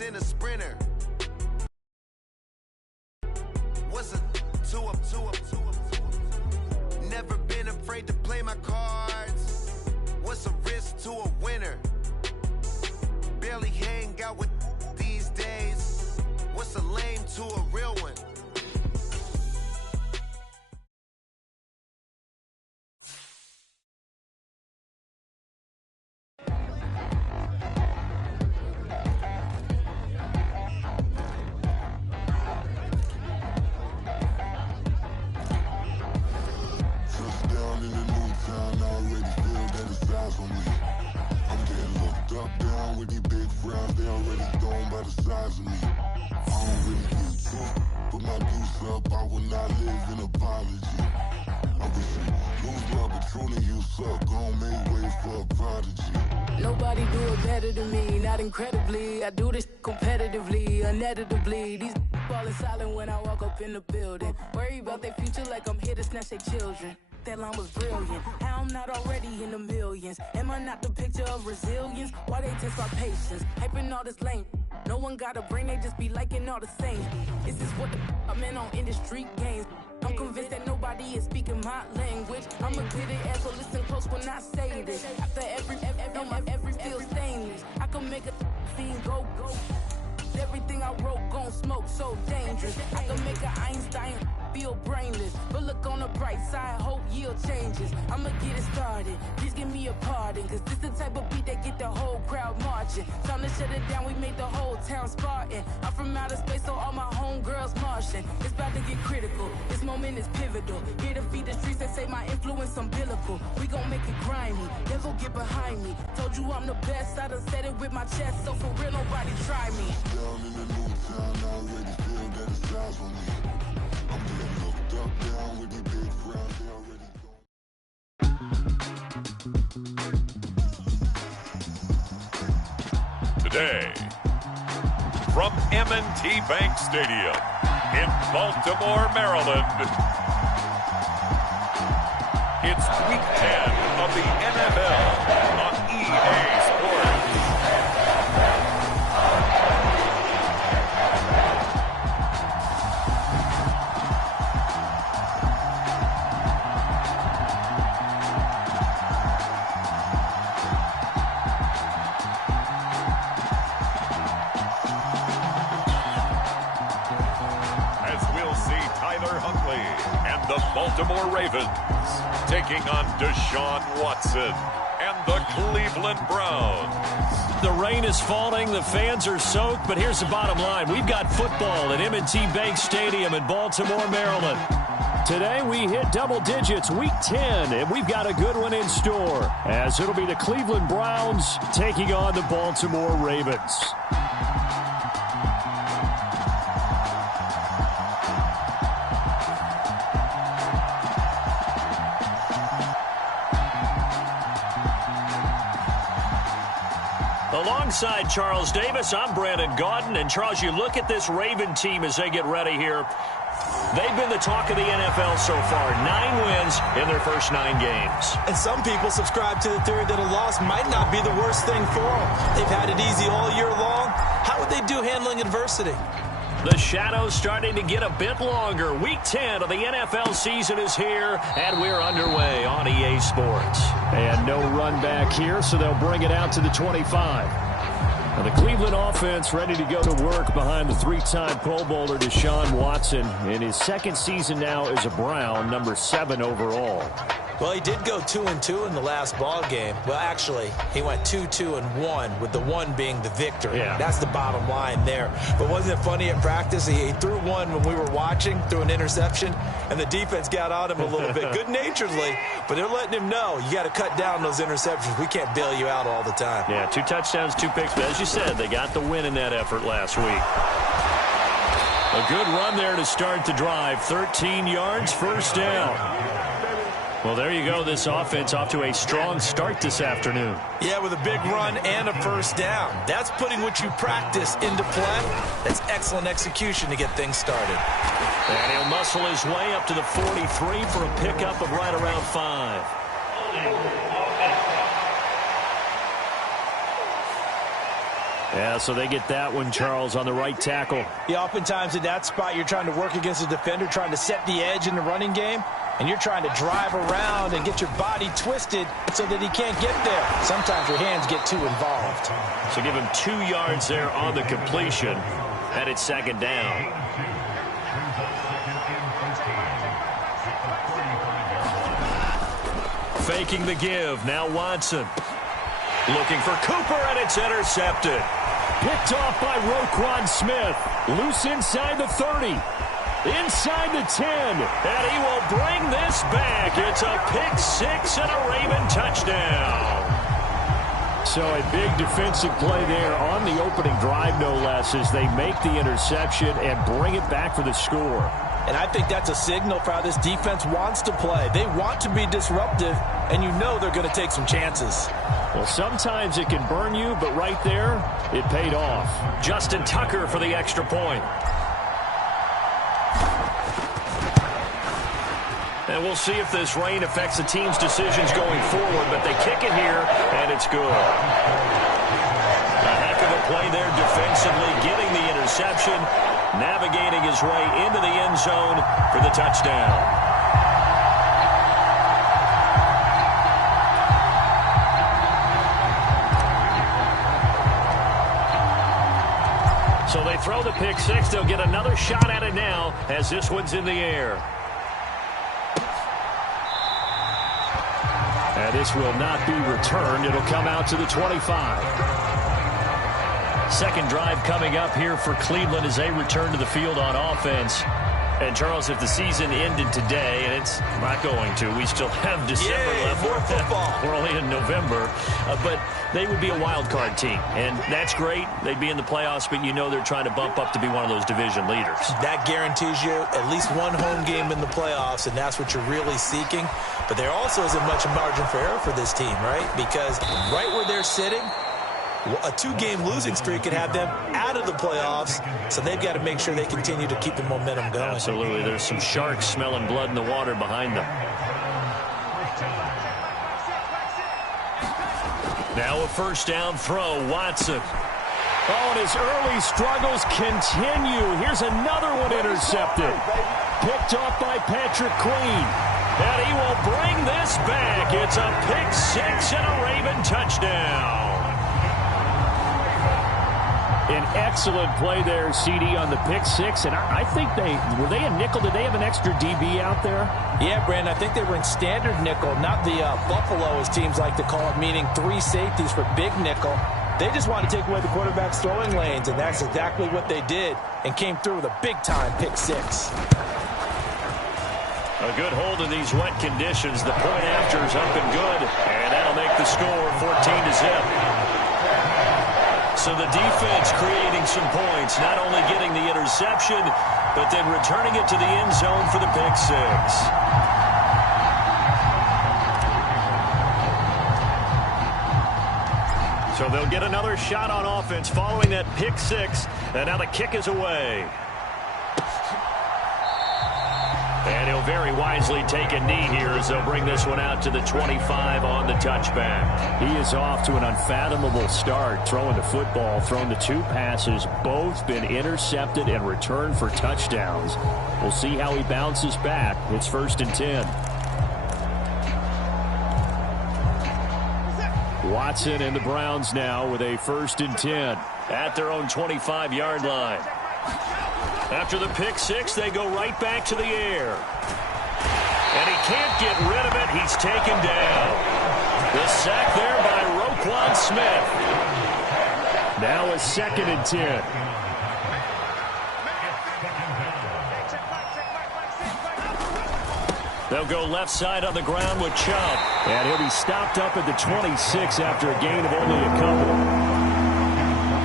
race in a sprinter. What's a 2-up? Never been afraid to play my cards. What's a risk to a winner? Barely hang out with these days. What's a lame to a real one? Nobody do it better than me, not incredibly. I do this competitively, uneditably. These falling silent when I walk up in the building. Worry about their future like I'm here to snatch their children. That line was brilliant. How I'm not already in the millions? Am I not the picture of resilience? Why they test my patience? Hyping all this lame. No one got a brain, they just be liking all the same. Is this what the I'm in on industry games? I'm convinced that nobody is speaking my language. I'ma get it as well, listen close when I say this. After every feel stainless. I can make a scene go. Everything I wrote gon' smoke, so dangerous. I can make an Einstein feel brainless. But look on the bright side, hope yield changes. I'ma get it started, please give me a pardon. Cause this the type of beat that get the whole crowd marching. Time to shut it down, we made the whole town Spartan. I'm from outer space, so all my homegirls Martian. It's about to get critical, this moment is pivotal. Here to feed the streets that say my influence umbilical. We gon' make it grimy, never get behind me. Told you I'm the best, I done said it with my chest. So for real, nobody try me. Down in the new town, I already feel that it's eyes on me. I'm getting looked up, down with the big crowd, they already gone. Today, from M&T Bank Stadium in Baltimore, Maryland, it's Week 10 of the NFL on EA Sports. The Baltimore Ravens taking on Deshaun Watson and the Cleveland Browns. The rain is falling, the fans are soaked, but here's the bottom line. We've got football at M&T Bank Stadium in Baltimore, Maryland. Today we hit double digits, Week 10, and we've got a good one in store, as it'll be the Cleveland Browns taking on the Baltimore Ravens. Alongside Charles Davis, I'm Brandon Gaudin. And Charles, you look at this Raven team as they get ready here. They've been the talk of the NFL so far. 9 wins in their first 9 games. And some people subscribe to the theory that a loss might not be the worst thing for them. They've had it easy all year long. How would they do handling adversity? The shadows starting to get a bit longer. Week 10 of the NFL season is here, and we're underway on EA Sports. And no run back here, so they'll bring it out to the 25. Now the Cleveland offense ready to go to work behind the 3-time Pro Bowler Deshaun Watson in his second season now as a Brown, number 7 overall. Well, he did go 2-2 in the last ball game. Well, actually, he went 2-2-1, with the 1 being the victory. Yeah. That's the bottom line there. But wasn't it funny at practice? He threw one when we were watching, threw an interception, and the defense got on him a little bit, good-naturedly. But they're letting him know, you got to cut down those interceptions. We can't bail you out all the time. Yeah, 2 touchdowns, 2 picks. But as you said, they got the win in that effort last week. A good run there to start the drive. 13 yards, first down. Well, there you go. This offense off to a strong start this afternoon. Yeah, with a big run and a first down. That's putting what you practice into play. That's excellent execution to get things started. And he'll muscle his way up to the 43 for a pickup of right around 5. Yeah, so they get that one, Charles, on the right tackle. Yeah, oftentimes in that spot, you're trying to work against a defender, trying to set the edge in the running game, and you're trying to drive around and get your body twisted so that he can't get there. Sometimes your hands get too involved. So give him 2 yards there on the completion, and it's second down. Faking the give. Now Watson. Looking for Cooper, and it's intercepted. Picked off by Roquan Smith. Loose inside the 30. Inside the 10. And he will bring this back. It's a pick six and a Raven touchdown. So a big defensive play there on the opening drive, no less, as they make the interception and bring it back for the score. And I think that's a signal for how this defense wants to play. They want to be disruptive, and you know they're going to take some chances. Well, sometimes it can burn you, but right there, it paid off. Justin Tucker for the extra point. And we'll see if this rain affects the team's decisions going forward, but they kick it here, and it's good. A heck of a play there defensively, getting the interception, navigating his way into the end zone for the touchdown. So they throw the pick six. They'll get another shot at it now as this one's in the air. And this will not be returned. It'll come out to the 25. Second drive coming up here for Cleveland as they return to the field on offense. And, Charles, if the season ended today, and it's not going to, we still have December left. More football. We're only in November. But they would be a wild card team. And that's great. They'd be in the playoffs, but you know they're trying to bump up to be one of those division leaders. That guarantees you at least one home game in the playoffs, and that's what you're really seeking. But there also isn't much margin for error for this team, right? Because right where they're sitting, a 2-game losing streak could have them out of the playoffs, so they've got to make sure they continue to keep the momentum going. Absolutely. There's some sharks smelling blood in the water behind them. Now a first down throw, Watson. Oh, and his early struggles continue. Here's another one intercepted. Picked off by Patrick Queen. And he will bring this back. It's a pick six and a Raven touchdown. An excellent play there, CD, on the pick six. And I think were they a nickel? Did they have an extra DB out there? Yeah, Brandon, I think they were in standard nickel, not the Buffalo, as teams like to call it, meaning 3 safeties for big nickel. They just want to take away the quarterback's throwing lanes, and that's exactly what they did and came through with a big-time pick six. A good hold in these wet conditions. The point after is up and good, and that'll make the score 14-0. So the defense creating some points, not only getting the interception, but then returning it to the end zone for the pick six. So they'll get another shot on offense following that pick six, and now the kick is away. And he'll very wisely take a knee here as they'll bring this one out to the 25 on the touchback. He is off to an unfathomable start throwing the football, throwing the 2 passes, both been intercepted and returned for touchdowns. We'll see how he bounces back. It's 1st and 10. Watson and the Browns now with a 1st and 10 at their own 25-yard line. After the pick six, they go right back to the air. And he can't get rid of it. He's taken down. The sack there by Roquan Smith. Now a 2nd and 10. They'll go left side on the ground with Chubb. And he'll be stopped up at the 26 after a gain of only a couple.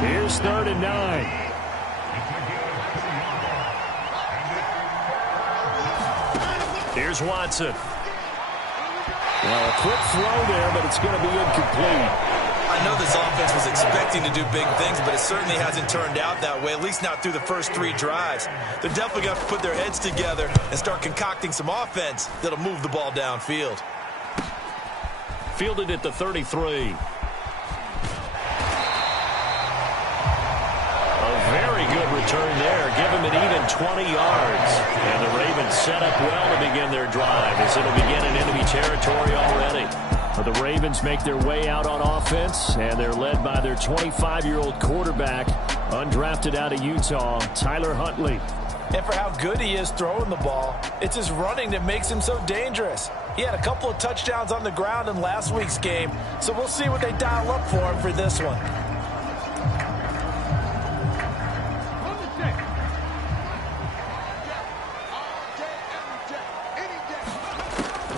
Here's 3rd and 9. Here's Watson. Well, a quick throw there, but it's going to be incomplete. I know this offense was expecting to do big things, but it certainly hasn't turned out that way, at least not through the first 3 drives. They're definitely going to have to put their heads together and start concocting some offense that'll move the ball downfield. Fielded at the 33. return there. Give him an even 20 yards. And the Ravens set up well to begin their drive as it'll begin in enemy territory already. The Ravens make their way out on offense, and they're led by their 25-year-old quarterback, undrafted out of Utah, Tyler Huntley. And for how good he is throwing the ball, it's his running that makes him so dangerous. He had a couple of touchdowns on the ground in last week's game, so we'll see what they dial up for him for this one.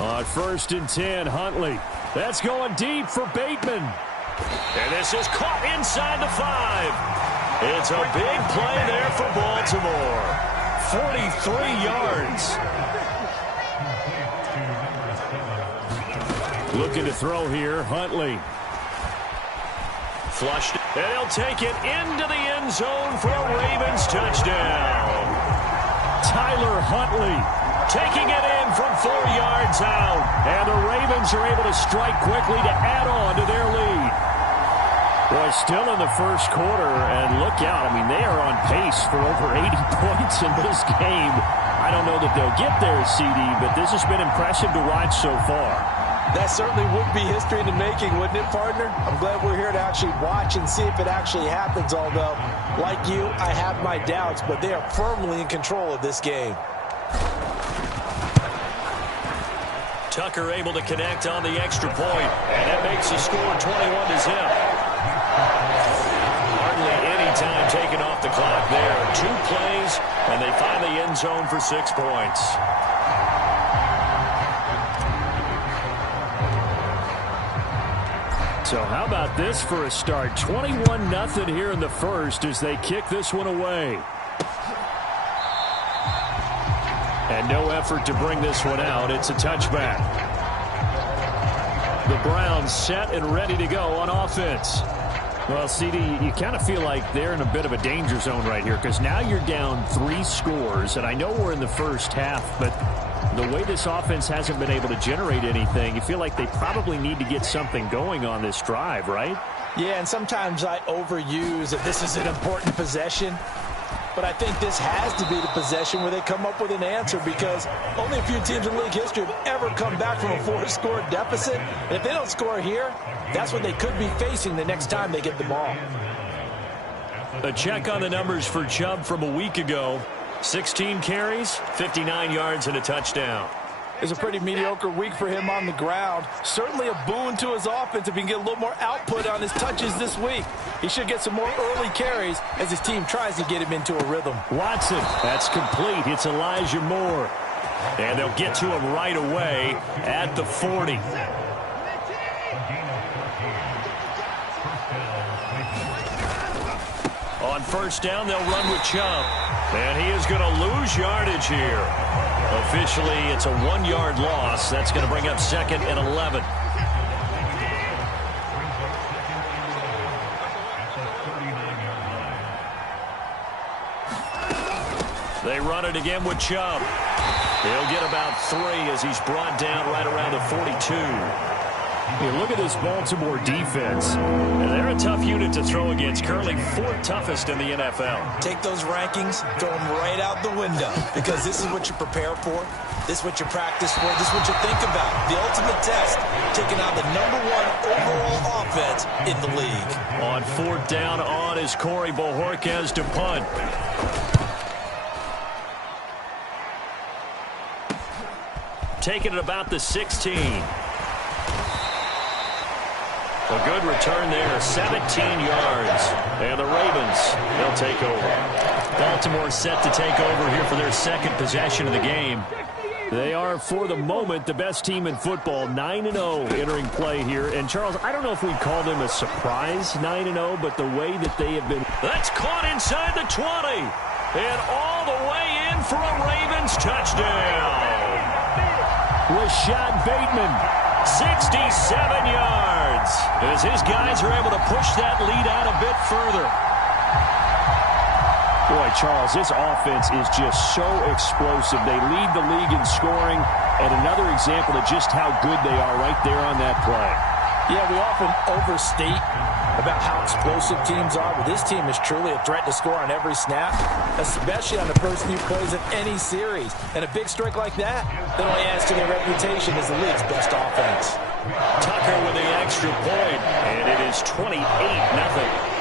On 1st and 10, Huntley. That's going deep for Bateman. And this is caught inside the 5. It's a big play there for Baltimore. 43 yards. Looking to throw here, Huntley. Flushed, and he'll take it into the end zone for a Ravens touchdown. Tyler Huntley taking it in from 4 yards out. And the Ravens are able to strike quickly to add on to their lead. Boy, still in the first quarter, and look out. I mean, they are on pace for over 80 points in this game. I don't know that they'll get there, CD, but this has been impressive to watch so far. That certainly would be history in the making, wouldn't it, partner? I'm glad we're here to actually watch and see if it actually happens, although, like you, I have my doubts, but they are firmly in control of this game. Tucker able to connect on the extra point, and that makes the score 21-0. Hardly any time taken off the clock there. 2 plays, and they find the end zone for 6 points. So how about this for a start? 21-0 here in the first as they kick this one away. And no effort to bring this one out. It's a touchback. The Browns set and ready to go on offense. Well, CD, you kind of feel like they're in a bit of a danger zone right here because now you're down 3 scores. And I know we're in the first half, but the way this offense hasn't been able to generate anything, you feel like they probably need to get something going on this drive, right? Yeah, and sometimes I overuse that this is an important possession. But I think this has to be the possession where they come up with an answer because only a few teams in league history have ever come back from a 4-score deficit. And if they don't score here, that's what they could be facing the next time they get the ball. A check on the numbers for Chubb from a week ago. 16 carries, 59 yards, and a touchdown. It's a pretty mediocre week for him on the ground. Certainly a boon to his offense if he can get a little more output on his touches this week. He should get some more early carries as his team tries to get him into a rhythm. Watson, that's complete. It's Elijah Moore. And they'll get to him right away at the 40. On 1st down, they'll run with Chubb. And he is going to lose yardage here. Officially, it's a 1-yard loss. That's going to bring up 2nd and 11. They run it again with Chubb. He'll get about 3 as he's brought down right around the 42. You look at this Baltimore defense, and they're a tough unit to throw against, currently 4th toughest in the NFL. Take those rankings, throw them right out the window, because this is what you prepare for, this is what you practice for, this is what you think about. The ultimate test, taking on the #1 overall offense in the league. On 4th down on is Corey Bojorquez to punt. Taking it about the 16. A good return there, 17 yards. And the Ravens, they'll take over. Baltimore set to take over here for their 2nd possession of the game. They are, for the moment, the best team in football, 9-0 entering play here. And, Charles, I don't know if we'd call them a surprise 9-0, but the way that they have been... That's caught inside the 20. And all the way in for a Ravens touchdown. Rashad Bateman, 67 yards, as his guys are able to push that lead out a bit further. Boy, Charles, this offense is just so explosive. They lead the league in scoring, and another example of just how good they are right there on that play. Yeah, we often overstate about how explosive teams are, but this team is truly a threat to score on every snap, especially on the first few plays of any series. And a big strike like that only adds to their reputation as the league's best offense. Tucker with the extra point, and it is 28-0.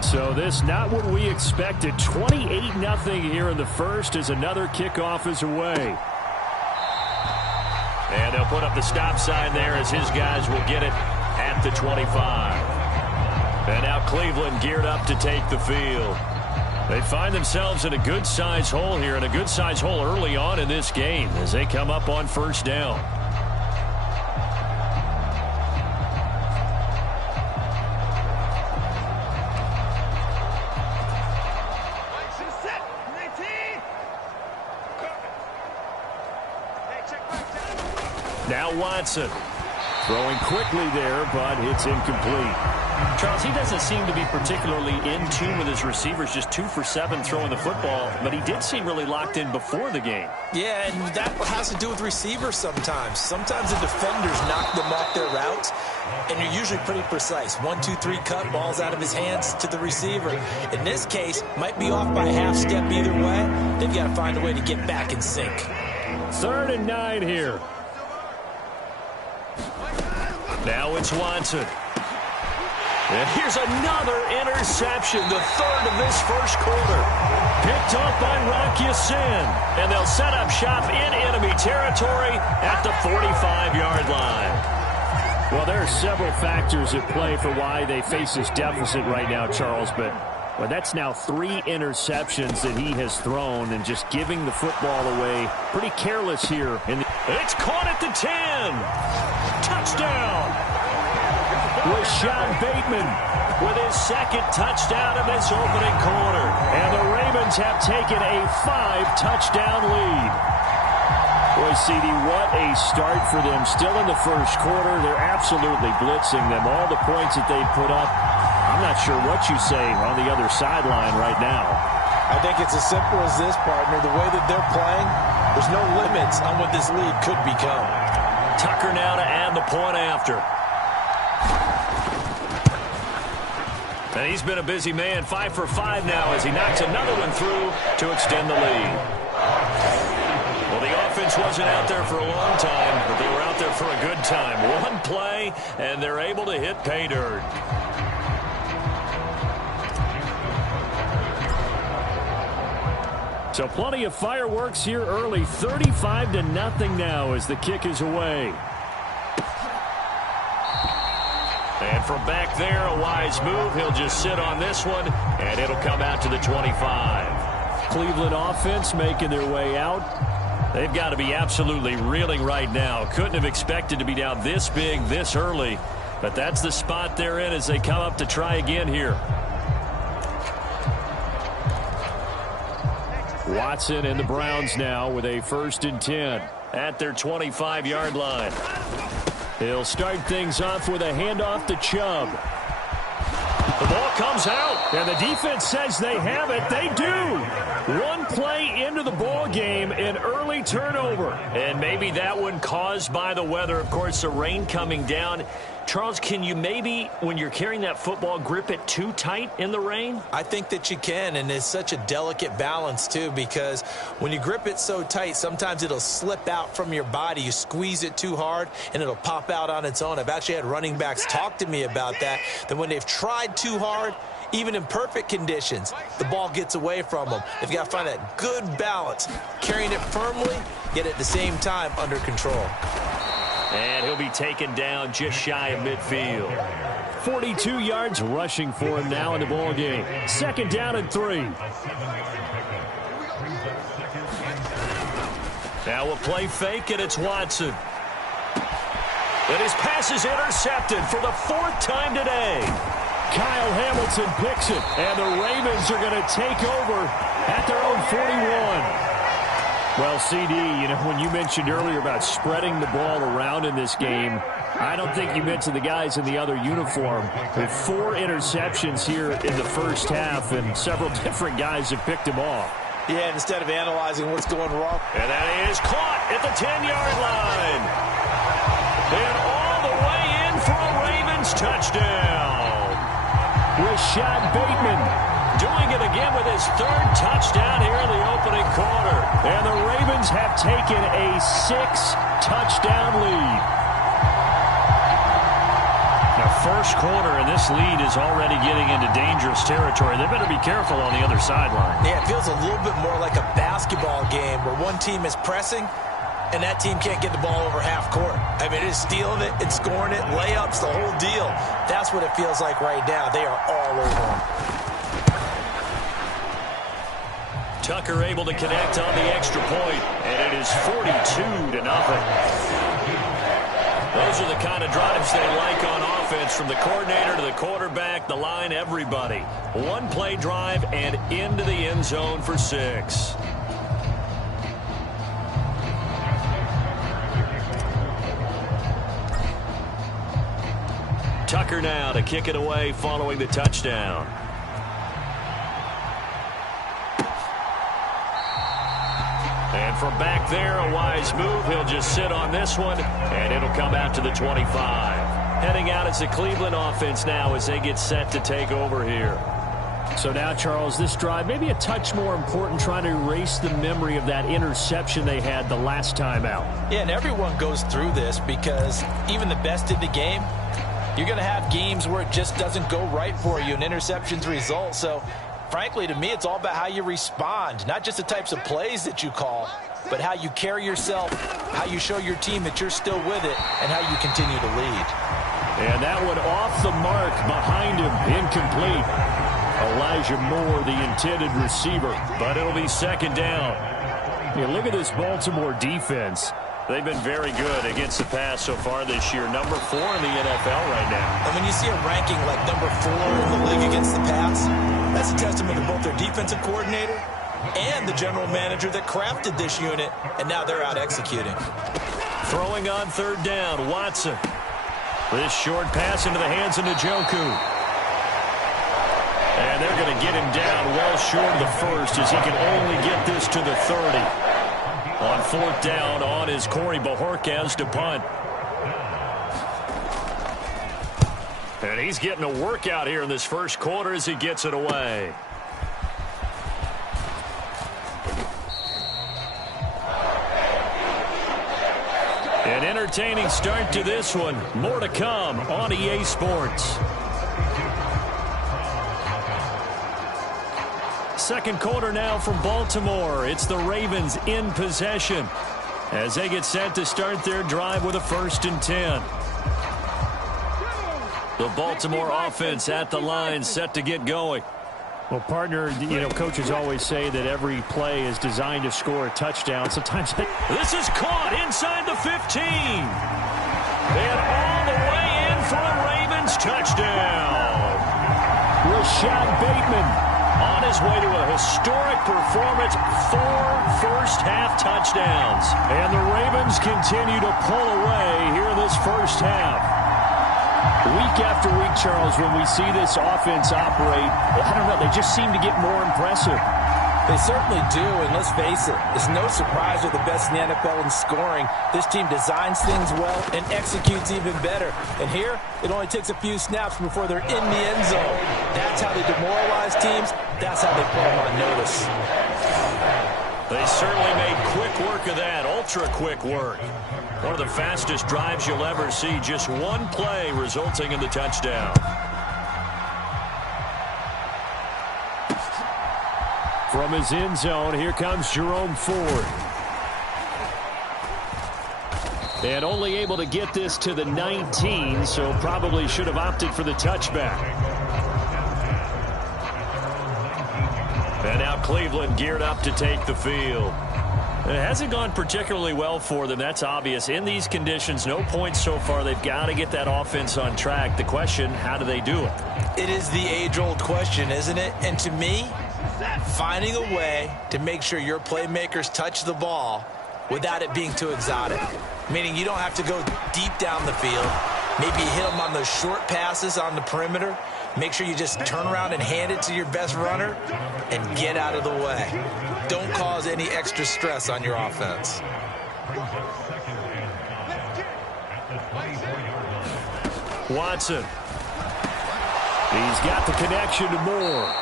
So this not what we expected. 28-0 here in the first as another kickoff is away. And they'll put up the stop sign there as his guys will get it at the 25. And now Cleveland geared up to take the field. They find themselves in a good-size hole here, and a good-size hole early on in this game as they come up on first down. Now Watson throwing quickly there, but it's incomplete. Charles, he doesn't seem to be particularly in tune with his receivers, just 2 for 7 throwing the football, but he did seem really locked in before the game. Yeah, and that has to do with receivers sometimes. Sometimes the defenders knock them off their routes, and you're usually pretty precise. 1, 2, 3 cut, balls out of his hands to the receiver. In this case, might be off by a half step either way. They've got to find a way to get back in sync. 3rd and 9 here. Now it's Watson. And here's another interception, the 3rd of this first quarter. Picked off by Rock Ya-Sin. And they'll set up shop in enemy territory at the 45-yard line. Well, there are several factors at play for why they face this deficit right now, Charles, but that's now 3 interceptions that he has thrown and just giving the football away. Pretty careless here. It's caught at the 10. Touchdown. Rashad Bateman with his 2nd touchdown in this opening quarter. And the Ravens have taken a 5-touchdown lead. Boy, CD, what a start for them. Still in the first quarter, they're absolutely blitzing them. All the points that they've put up, I'm not sure what you say on the other sideline right now. I think it's as simple as this, partner. The way that they're playing, there's no limits on what this lead could become. Tucker now to add the point after. And he's been a busy man, 5 for 5 now as he knocks another one through to extend the lead. Well, the offense wasn't out there for a long time, but they were out there for a good time. One play, and they're able to hit pay dirt. So plenty of fireworks here early. 35-0 now as the kick is away. And from back there, a wise move. He'll just sit on this one, and it'll come out to the 25. Cleveland offense making their way out. They've got to be absolutely reeling right now. Couldn't have expected to be down this big, this early. But that's the spot they're in as they come up to try again here. Watson and the Browns now with a 1st and 10 at their 25-yard line. He'll start things off with a handoff to Chubb. The ball comes out, and the defense says they have it. They do. One play into the ball game, an early turnover. And maybe that one caused by the weather. Of course, the rain coming down. Charles, can you maybe, when you're carrying that football, grip it too tight in the rain? I think that you can, and it's such a delicate balance, too, because when you grip it so tight, sometimes it'll slip out from your body. You squeeze it too hard, and it'll pop out on its own. I've actually had running backs talk to me about that when they've tried too hard, even in perfect conditions, the ball gets away from them. They've got to find that good balance, carrying it firmly, yet at the same time under control. And he'll be taken down just shy of midfield. 42 yards rushing for him now in the ball game. 2nd down and 3. Now a play fake, and it's Watson. And his pass is intercepted for the 4th time today. Kyle Hamilton picks it, and the Ravens are going to take over at their own 41. Well, CD, when you mentioned earlier about spreading the ball around in this game, I don't think you mentioned the guys in the other uniform. With 4 interceptions here in the first half, and several different guys have picked him off. Yeah, and instead of analyzing what's going wrong. And that is caught at the 10-yard line. And all the way in for a Ravens touchdown. Rashad Bateman doing it again with his 3rd touchdown here in the opening quarter. And the Ravens have taken a 6-touchdown lead. Now, first quarter, and this lead is already getting into dangerous territory. They better be careful on the other sideline. Yeah, it feels a little bit more like a basketball game where one team is pressing and that team can't get the ball over half court. I mean, it is stealing it, it's scoring it, layups, the whole deal. That's what it feels like right now. They are all over them. Tucker able to connect on the extra point, and it is 42-0. Those are the kind of drives they like on offense, from the coordinator to the quarterback, the line, everybody. One-play drive and into the end zone for 6. Tucker now to kick it away following the touchdown. And from back there, a wise move. He'll just sit on this one, and it'll come out to the 25. Heading out as the Cleveland offense now as they get set to take over here. So now, Charles, this drive maybe a touch more important, trying to erase the memory of that interception they had the last time out. Yeah, and everyone goes through this because even the best in the game, you're going to have games where it just doesn't go right for you, and interceptions result. So, frankly, to me, it's all about how you respond, not just the types of plays that you call, but how you carry yourself, how you show your team that you're still with it, and how you continue to lead. And that one off the mark behind him, incomplete. Elijah Moore, the intended receiver, but it'll be 2nd down. Yeah, look at this Baltimore defense. They've been very good against the pass so far this year. Number 4 in the NFL right now. And when you see a ranking like number 4 in the league against the pass, that's a testament to both their defensive coordinator and the general manager that crafted this unit, and now they're out executing. Throwing on 3rd down, Watson. This short pass into the hands of Njoku. And they're going to get him down well short of the first, as he can only get this to the 30. On 4th down, on is Corey Bojorquez to punt. And he's getting a workout here in this first quarter as he gets it away. An entertaining start to this one. More to come on EA Sports. Second quarter now from Baltimore. It's the Ravens in possession as they get set to start their drive with a 1st and 10. The Baltimore offense at the line, set to get going. Well, partner, you know, coaches always say that every play is designed to score a touchdown. Sometimes this is caught inside the 15. And all the way in for a Ravens touchdown. Rashad Bateman on his way to a historic performance, 4 first-half touchdowns. And the Ravens continue to pull away here in this first half. Week after week, Charles, when we see this offense operate, I don't know, they just seem to get more impressive. They certainly do, and let's face it, it's no surprise they're the best in the NFL in scoring. This team designs things well and executes even better. And here, it only takes a few snaps before they're in the end zone. That's how they demoralize teams. That's how they put them on notice. They certainly made quick work of that, ultra-quick work. One of the fastest drives you'll ever see, just one play resulting in the touchdown. From his end zone, here comes Jerome Ford. And only able to get this to the 19, so probably should have opted for the touchback. And now Cleveland geared up to take the field. It hasn't gone particularly well for them, that's obvious. In these conditions, no points so far. They've got to get that offense on track. The question, how do they do it? It is the age-old question, isn't it? And to me, finding a way to make sure your playmakers touch the ball without it being too exotic. meaning you don't have to go deep down the field. Maybe you hit them on those short passes on the perimeter. Make sure you just turn around and hand it to your best runner and get out of the way. Don't cause any extra stress on your offense. Watson. He's got the connection to Moore.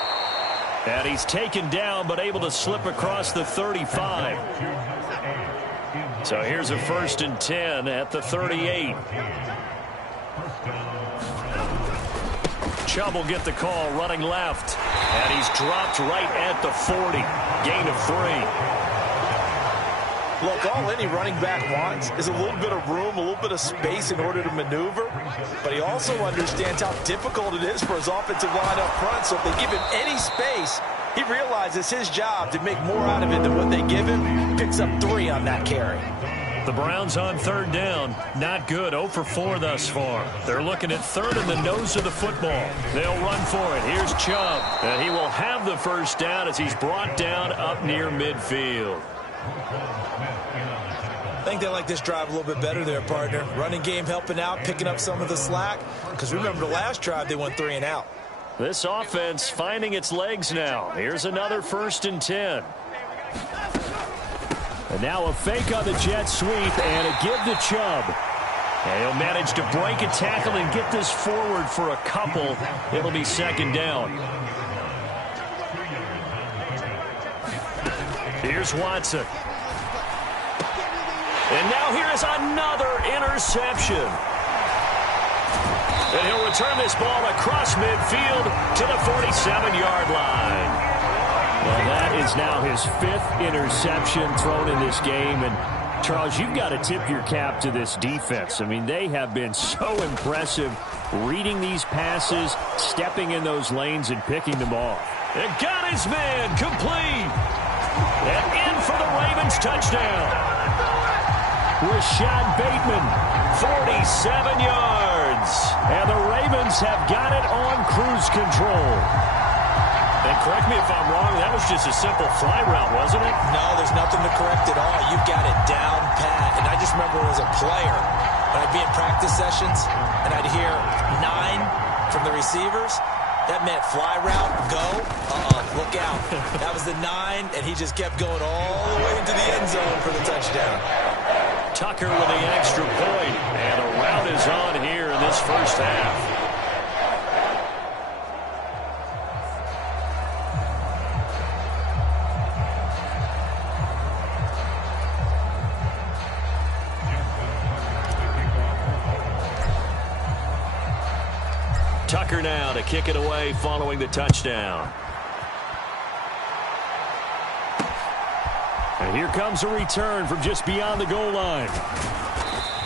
And he's taken down but able to slip across the 35. So here's a 1st and 10 at the 38. Chubb will get the call running left. And he's dropped right at the 40. Gain of 3. Look, all any running back wants is a little bit of room, a little bit of space in order to maneuver. But he also understands how difficult it is for his offensive line up front. So if they give him any space, he realizes his job to make more out of it than what they give him. Picks up 3 on that carry. The Browns on 3rd down. Not good. 0 for 4 thus far. They're looking at 3rd in the nose of the football. They'll run for it. Here's Chubb. And he will have the 1st down as he's brought down up near midfield. I think they like this drive a little bit better there, partner. Running game helping out, picking up some of the slack. Because remember, the last drive they went 3 and out. This offense finding its legs now. Here's another 1st and 10. And now a fake on the jet sweep and a give to Chubb. And he'll manage to break a tackle and get this forward for a couple. It'll be 2nd down. Here's Watson. And now here is another interception. And he'll return this ball across midfield to the 47-yard line. Well, that is now his 5th interception thrown in this game. And, Charles, you've got to tip your cap to this defense. I mean, they have been so impressive reading these passes, stepping in those lanes, and picking them off. And got his man complete. And in for the Ravens touchdown. Rashad Bateman, 47 yards. And the Ravens have got it on cruise control. And correct me if I'm wrong, that was just a simple fly route, wasn't it? No, there's nothing to correct at all. You've got it down pat. And I just remember as a player, when I'd be in practice sessions, and I'd hear 9 from the receivers. That meant fly route, go, look out. That was the 9, and he just kept going all the way into the end zone for the touchdown. Tucker with the extra point, and a rout is on here in this 1st half. Tucker now to kick it away following the touchdown. And here comes a return from just beyond the goal line.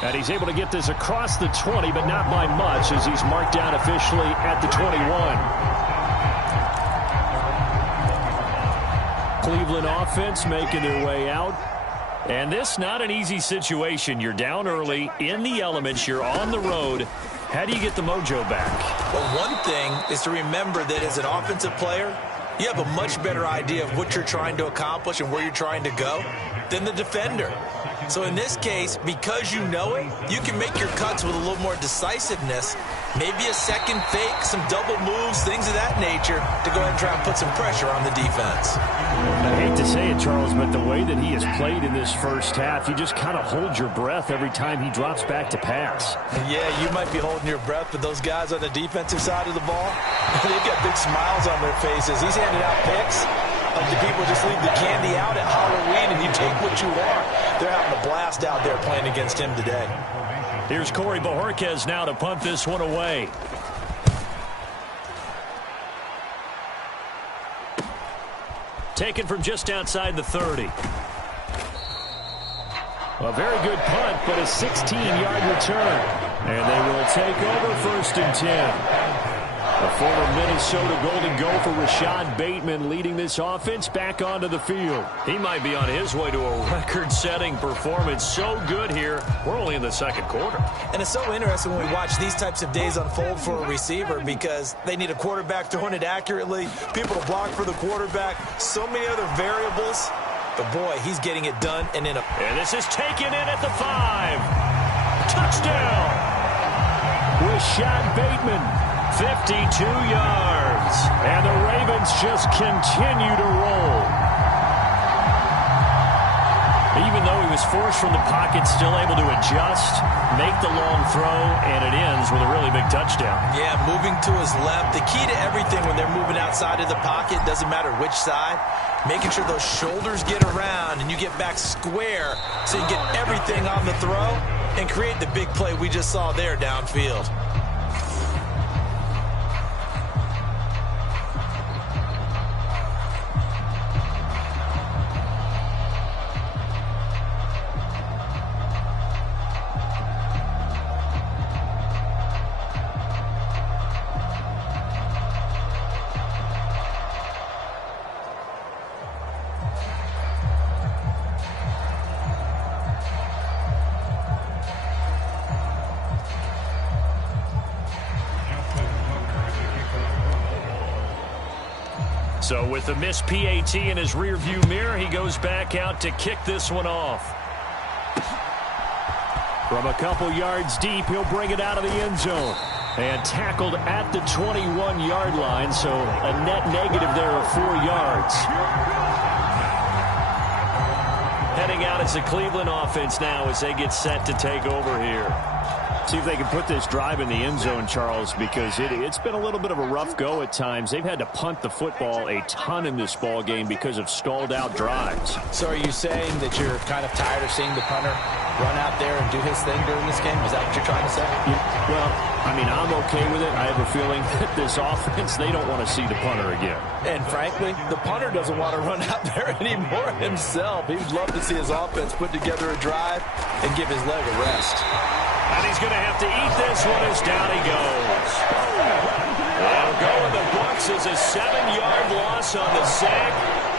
And he's able to get this across the 20, but not by much as he's marked down officially at the 21. Cleveland offense making their way out. And this not an easy situation. You're down early, in the elements, you're on the road. How do you get the mojo back? Well, one thing is to remember that as an offensive player, you have a much better idea of what you're trying to accomplish and where you're trying to go than the defender. So in this case, because you know it, you can make your cuts with a little more decisiveness. Maybe a second fake, some double moves, things of that nature to go ahead and try and put some pressure on the defense. I hate to say it, Charles, but the way that he has played in this 1st half, you just kind of hold your breath every time he drops back to pass. Yeah, you might be holding your breath, but those guys on the defensive side of the ball, they've got big smiles on their faces. He's handing out picks like the people just leave the candy out at Halloween and you take what you want. They're having a blast out there playing against him today. Here's Corey Bojorquez now to punt this one away. Taken from just outside the 30. A very good punt, but a 16-yard return. And they will take over 1st and 10. The former Minnesota Golden Gopher Rashad Bateman leading this offense back onto the field. He might be on his way to a record-setting performance. So good here. We're only in the 2nd quarter. And it's so interesting when we watch these types of days unfold for a receiver because they need a quarterback throwing it accurately, people to block for the quarterback, so many other variables. But, boy, he's getting it done. And this is taken in at the 5. Touchdown. Rashad Bateman, 52 yards. And the Ravens just continue to roll. Even though he was forced from the pocket, still able to adjust, make the long throw, and it ends with a really big touchdown. Yeah, moving to his left. The key to everything when they're moving outside of the pocket, doesn't matter which side, making sure those shoulders get around and you get back square so you get everything on the throw and create the big play we just saw there downfield. So with the missed PAT in his rearview mirror, he goes back out to kick this one off. From a couple yards deep, he'll bring it out of the end zone. And tackled at the 21-yard line, so a net negative there of 4 yards. Heading out as the Cleveland offense now as they get set to take over here. See if they can put this drive in the end zone, Charles, because it's been a little bit of a rough go at times. They've had to punt the football a ton in this ball game because of stalled out drives. So are you saying that you're kind of tired of seeing the punter run out there and do his thing during this game? Is that what you're trying to say? Well, I mean, I'm okay with it. I have a feeling that this offense, they don't want to see the punter again. And frankly, the punter doesn't want to run out there anymore himself. He would love to see his offense put together a drive and give his leg a rest. And he's going to have to eat this one as down he goes. That'll go in the books as a 7-yard loss on the sack,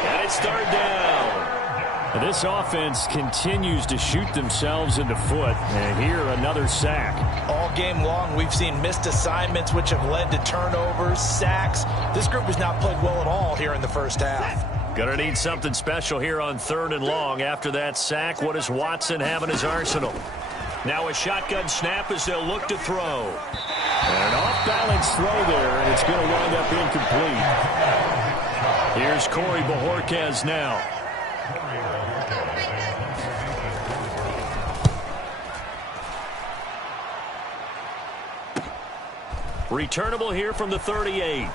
and it's third down. This offense continues to shoot themselves in the foot, and here another sack. All game long, we've seen missed assignments, which have led to turnovers, sacks. This group has not played well at all here in the first half. Gonna need something special here on 3rd and long. After that sack, what does Watson have in his arsenal? Now a shotgun snap as they'll look to throw. And an off-balance throw there, and it's going to wind up incomplete. Here's Corey Bojorquez now. Returnable here from the 38.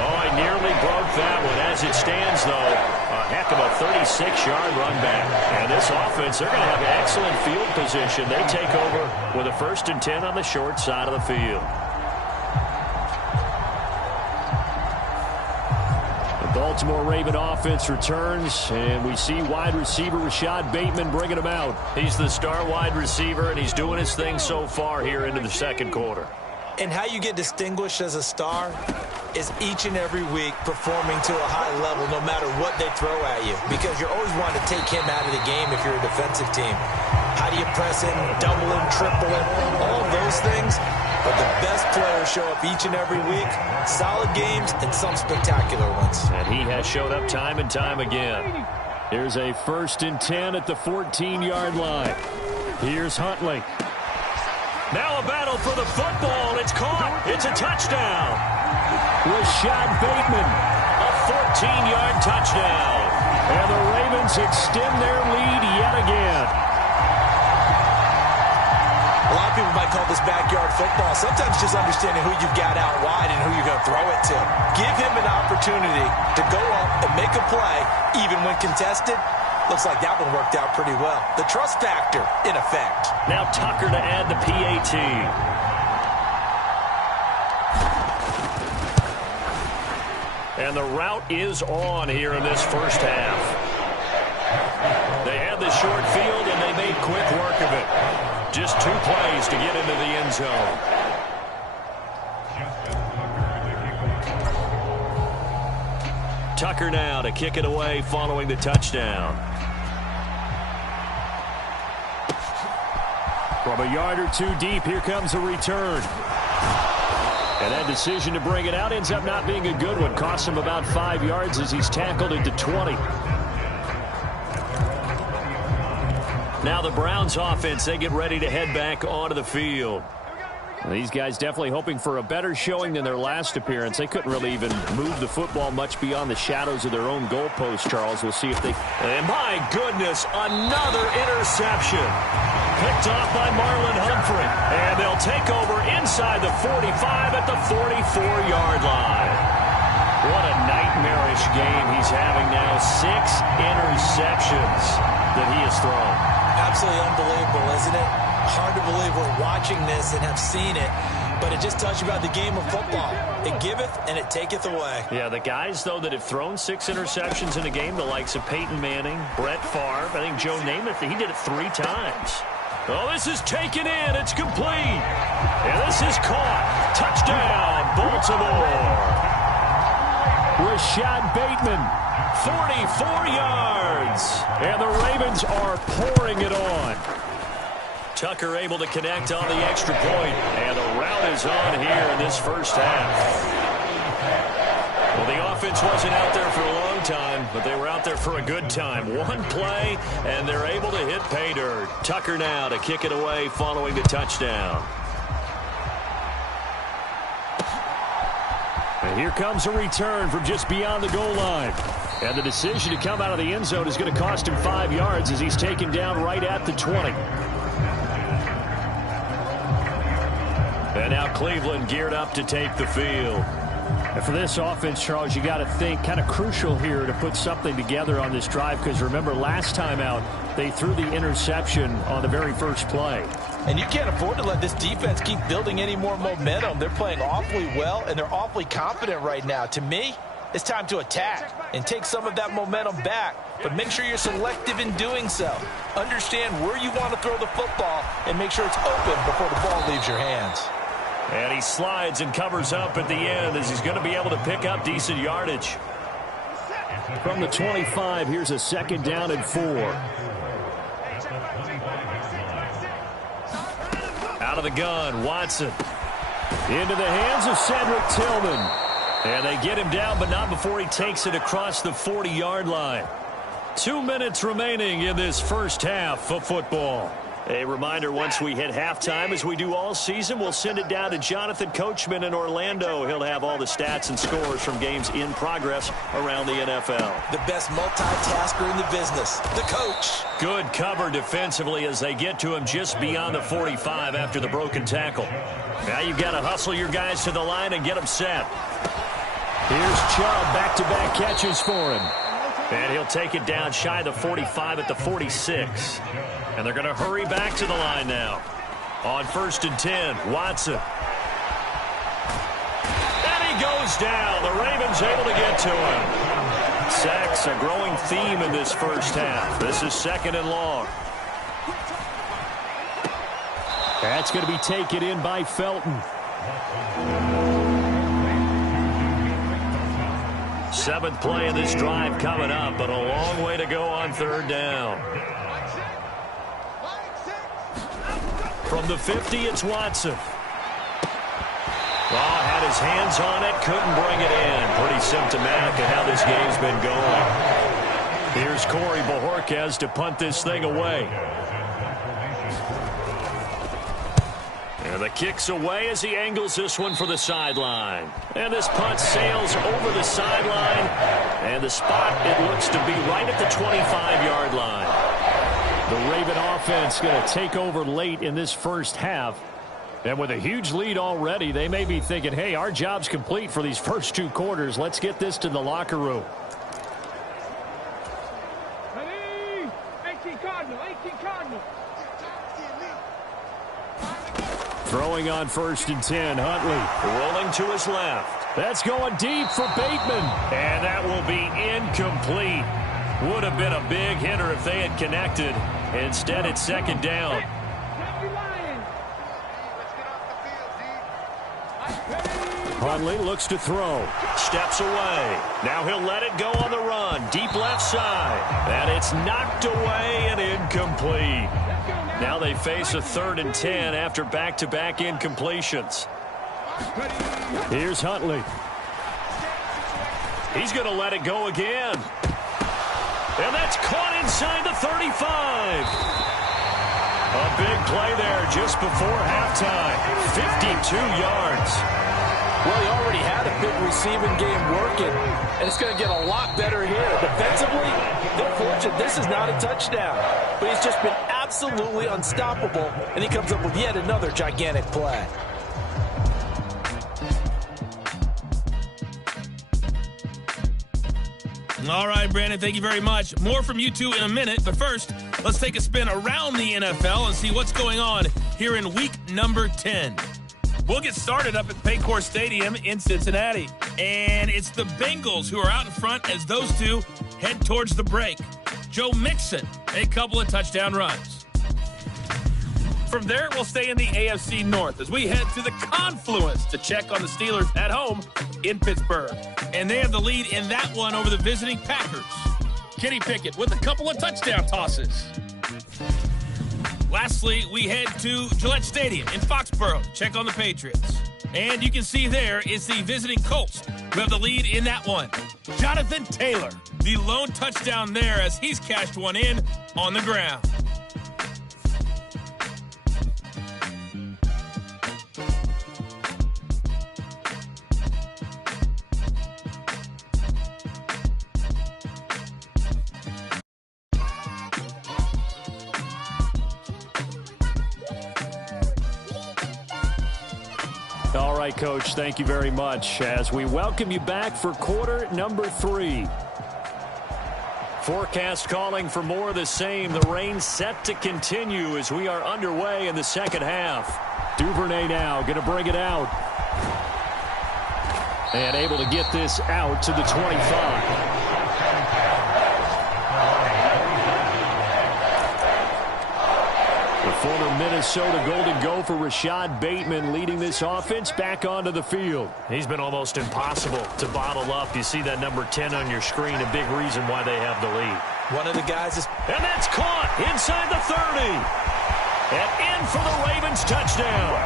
Oh, I nearly broke that one. As it stands, though, a heck of a 36-yard run back. And this offense, they're going to have excellent field position. They take over with a 1st and 10 on the short side of the field. The Baltimore Raven offense returns, and we see wide receiver Rashad Bateman bringing him out. He's the star wide receiver, and he's doing his thing so far here into the second quarter. And how you get distinguished as a star is each and every week performing to a high level no matter what they throw at you, because you're always wanting to take him out of the game if you're a defensive team. How do you press him, double him, triple him, all of those things? But the best players show up each and every week, solid games and some spectacular ones. And he has showed up time and time again. Here's a 1st and 10 at the 14-yard line. Here's Huntley. Now a battle for the football. It's caught. It's a touchdown. Rashad Bateman, a 14-yard touchdown. And the Ravens extend their lead yet again. A lot of people might call this backyard football. Sometimes just understanding who you've got out wide and who you're going to throw it to. Give him an opportunity to go up and make a play, even when contested. Looks like that one worked out pretty well. The trust factor in effect. Now Tucker to add the PAT. And the route is on here in this first half. They had the short field, and they made quick work of it. Just 2 plays to get into the end zone. Tucker now to kick it away following the touchdown. From a yard or 2 deep, here comes a return. And that decision to bring it out ends up not being a good one. Costs him about 5 yards as he's tackled into 20. Now the Browns offense, they get ready to head back onto the field. These guys definitely hoping for a better showing than their last appearance. They couldn't really even move the football much beyond the shadows of their own goalpost, Charles. We'll see if they... And my goodness, another interception. Picked off by Marlon Humphrey. And they'll take over inside the 45 at the 44-yard line. What a nightmarish game he's having now. 6 interceptions that he has thrown. Absolutely unbelievable, isn't it? Hard to believe we're watching this and have seen it, but it just tells you about the game of football. It giveth and it taketh away. Yeah, the guys, though, that have thrown 6 interceptions in a game, the likes of Peyton Manning, Brett Favre, I think Joe Namath, he did it 3 times. Oh, this is taken in. It's complete. And this is caught. Touchdown, Baltimore. Rashad Bateman, 44 yards. and the Ravens are pouring it on. Tucker able to connect on the extra point, and the route is on here in this first half. Well, the offense wasn't out there for a long time, but they were out there for a good time. One play, and they're able to hit pay dirt. Tucker now to kick it away following the touchdown. And here comes a return from just beyond the goal line. And the decision to come out of the end zone is going to cost him 5 yards as he's taken down right at the 20. And now Cleveland geared up to take the field. And for this offense, Charles, you got to think kind of crucial here to put something together on this drive, because remember last time out they threw the interception on the very first play. And you can't afford to let this defense keep building any more momentum. They're playing awfully well, and they're awfully confident right now. To me, it's time to attack and take some of that momentum back, but make sure you're selective in doing so. Understand where you want to throw the football and make sure it's open before the ball leaves your hands. And he slides and covers up at the end as he's going to be able to pick up decent yardage. From the 25, here's a second down and 4. Out of the gun, Watson. Into the hands of Cedric Tillman. And they get him down, but not before he takes it across the 40-yard line. 2 minutes remaining in this first half of football. A reminder, once we hit halftime, as we do all season, we'll send it down to Jonathan Coachman in Orlando. He'll have all the stats and scores from games in progress around the NFL. The best multitasker in the business, the coach. Good cover defensively as they get to him just beyond the 45 after the broken tackle. Now you've got to hustle your guys to the line and get them set. Here's Chubb, back-to-back catches for him. And he'll take it down shy of the 45 at the 46. And they're going to hurry back to the line now. On 1st and 10, Watson. And he goes down. The Ravens able to get to him. Sacks, a growing theme in this first half. This is 2nd and long. That's going to be taken in by Felton. 7th play of this drive coming up, but a long way to go on 3rd down. From the 50, it's Watson. Had his hands on it, couldn't bring it in. Pretty symptomatic of how this game's been going. Here's Corey Bojorquez to punt this thing away. And the kick's away as he angles this one for the sideline. And this punt sails over the sideline. And the spot, it looks to be right at the 25-yard line. The Raven offense going to take over late in this first half. And with a huge lead already, they may be thinking, hey, our job's complete for these first 2 quarters. Let's get this to the locker room. Throwing on 1st and 10, Huntley. Rolling to his left. That's going deep for Bateman. And that will be incomplete. Would have been a big hitter if they had connected. Instead, it's 2nd down. Huntley looks to throw. Steps away. Now he'll let it go on the run. Deep left side. And it's knocked away and incomplete. Now they face a 3rd and 10 after back-to-back incompletions. Here's Huntley. He's going to let it go again. And that's caught inside the 35. A big play there just before halftime. 52 yards. Well, he already had a big receiving game working, and it's going to get a lot better here. Defensively, they're fortunate this is not a touchdown, but he's just been absolutely unstoppable, and he comes up with yet another gigantic play. All right, Brandon, thank you very much. More from you two in a minute, but first, let's take a spin around the NFL and see what's going on here in week number 10. We'll get started up at Paycor Stadium in Cincinnati, and it's the Bengals who are out in front as those two head towards the break. Joe Mixon, a couple of touchdown runs. From there, we'll stay in the AFC North as we head to the Confluence to check on the Steelers at home in Pittsburgh. And they have the lead in that one over the visiting Packers. Kenny Pickett with a couple of touchdown tosses. Lastly, we head to Gillette Stadium in Foxborough to check on the Patriots. And you can see there is the visiting Colts who have the lead in that one. Jonathan Taylor, the lone touchdown there as he's cashed one in on the ground. All right, Coach, thank you very much as we welcome you back for quarter number 3. Forecast calling for more of the same. The rain set to continue as we are underway in the second half. Duvernay now going to bring it out. And able to get this out to the 25. The former Minnesota Golden Gopher Rashad Bateman leading this offense back onto the field. He's been almost impossible to bottle up. You see that number 10 on your screen, a big reason why they have the lead. One of the guys is... And that's caught inside the 30. And in for the Ravens touchdown.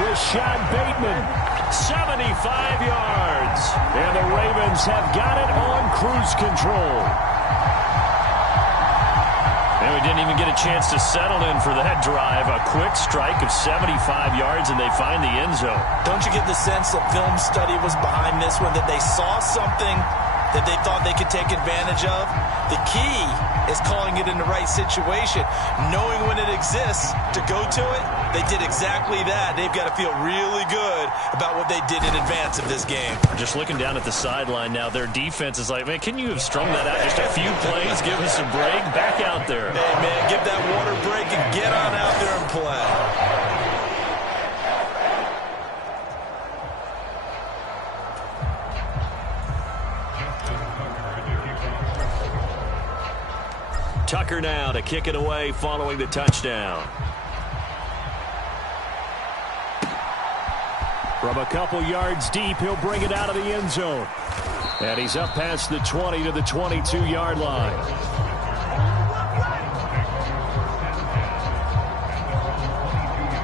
Rashad Bateman, 75 yards. And the Ravens have got it on cruise control. And we didn't even get a chance to settle in for that drive. A quick strike of 75 yards, and they find the end zone. Don't you get the sense that film study was behind this one, that they saw something that they thought they could take advantage of? The key is calling it in the right situation, knowing when it exists to go to it. They did exactly that. They've got to feel really good about what they did in advance of this game. Just looking down at the sideline now, their defense is like, man, can you have strung that out just a few plays? Give us a break. Back out there. Hey, man, give that water break and get on out there and play. Tucker now to kick it away following the touchdown. From a couple yards deep, he'll bring it out of the end zone. And he's up past the 20 to the 22-yard line.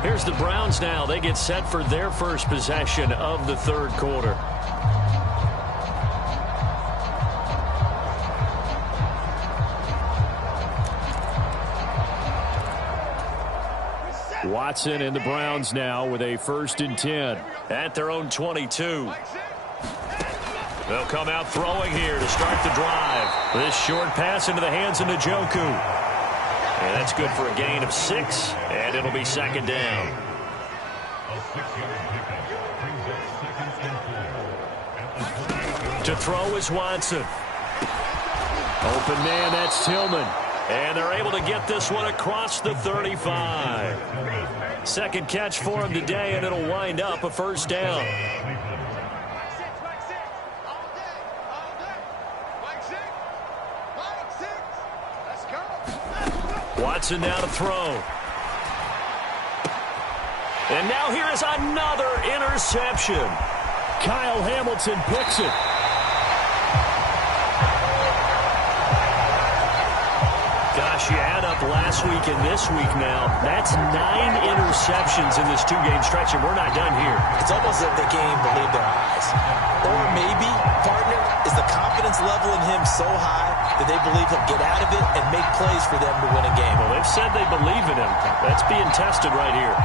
Here's the Browns now. They get set for their first possession of the third quarter. Watson and the Browns now with a 1st and 10 at their own 22. They'll come out throwing here to start the drive. This short pass into the hands of Njoku. And that's good for a gain of 6, and it'll be second down. To throw is Watson. Open man, that's Tillman. And they're able to get this one across the 35. Second catch for him today, and it'll wind up a first down. Watson now to throw. And now here is another interception. Kyle Hamilton picks it. you add up last week and this week now, that's 9 interceptions in this two-game stretch, and we're not done here. It's almost as if they can't even believe their eyes. Or maybe, partner, is the confidence level in him so high that they believe he'll get out of it and make plays for them to win a game. Well, they've said they believe in him. That's being tested right here.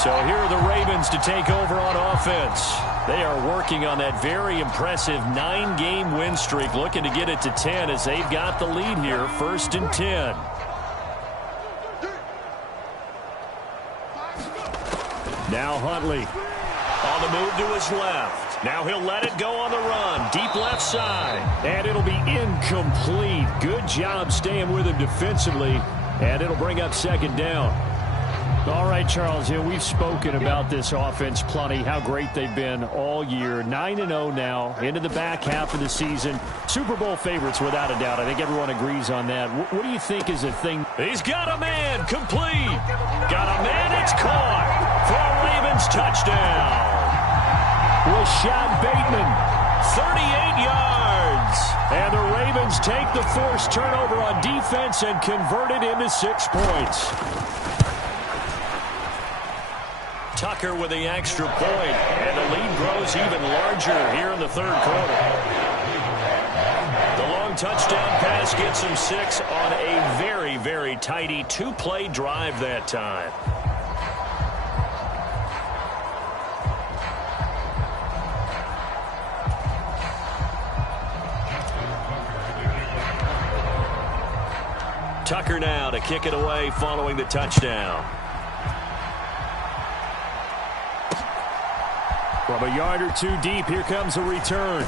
So here are the Ravens to take over on offense. They are working on that very impressive 9-game win streak, looking to get it to 10 as they've got the lead here, 1st and 10. Now Huntley on the move to his left. Now he'll let it go on the run. Deep left side. And it'll be incomplete. Good job staying with him defensively. And it'll bring up 2nd down. All right, Charles, we've spoken about this offense plenty, how great they've been all year. 9-0 now, into the back half of the season. Super Bowl favorites without a doubt. I think everyone agrees on that. What do you think is the thing? He's got a man, complete. Got a man, it's caught. For a Ravens touchdown. Rashad Bateman, 38 yards. And the Ravens take the forced turnover on defense and convert it into 6 points. Tucker with the extra point, and the lead grows even larger here in the 3rd quarter. The long touchdown pass gets him 6 on a very, very tidy 2-play drive that time. Tucker now to kick it away following the touchdown. From a yard or 2 deep, here comes a return.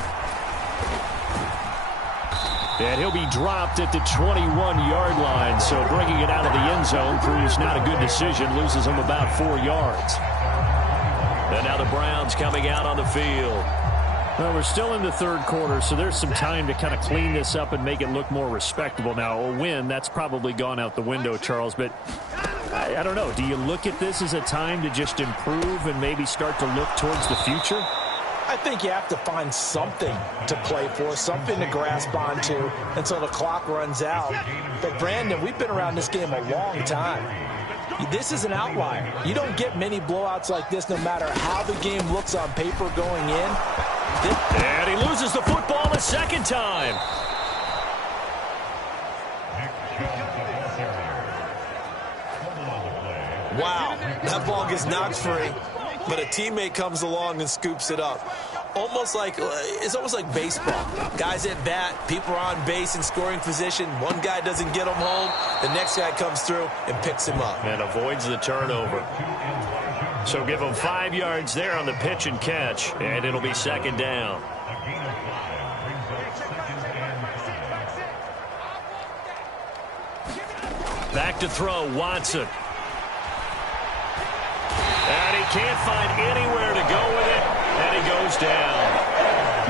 And he'll be dropped at the 21-yard line, so bringing it out of the end zone proves not a good decision, loses him about 4 yards. And now the Browns coming out on the field. Well, we're still in the 3rd quarter, so there's some time to kind of clean this up and make it look more respectable. Now, a win, that's probably gone out the window, Charles, but I don't know. Do you look at this as a time to just improve and maybe start to look towards the future? I think you have to find something to play for, something to grasp onto until the clock runs out. But, Brandon, we've been around this game a long time. This is an outlier. You don't get many blowouts like this no matter how the game looks on paper going in. And he loses the football a 2nd time. Wow, that ball gets knocked free, but a teammate comes along and scoops it up. It's almost like baseball. Guys at bat, people are on base in scoring position. One guy doesn't get him home, the next guy comes through and picks him up. And avoids the turnover. So give him 5 yards there on the pitch and catch, and it'll be 2nd down. Back to throw, Watson. And he can't find anywhere to go with it, and he goes down.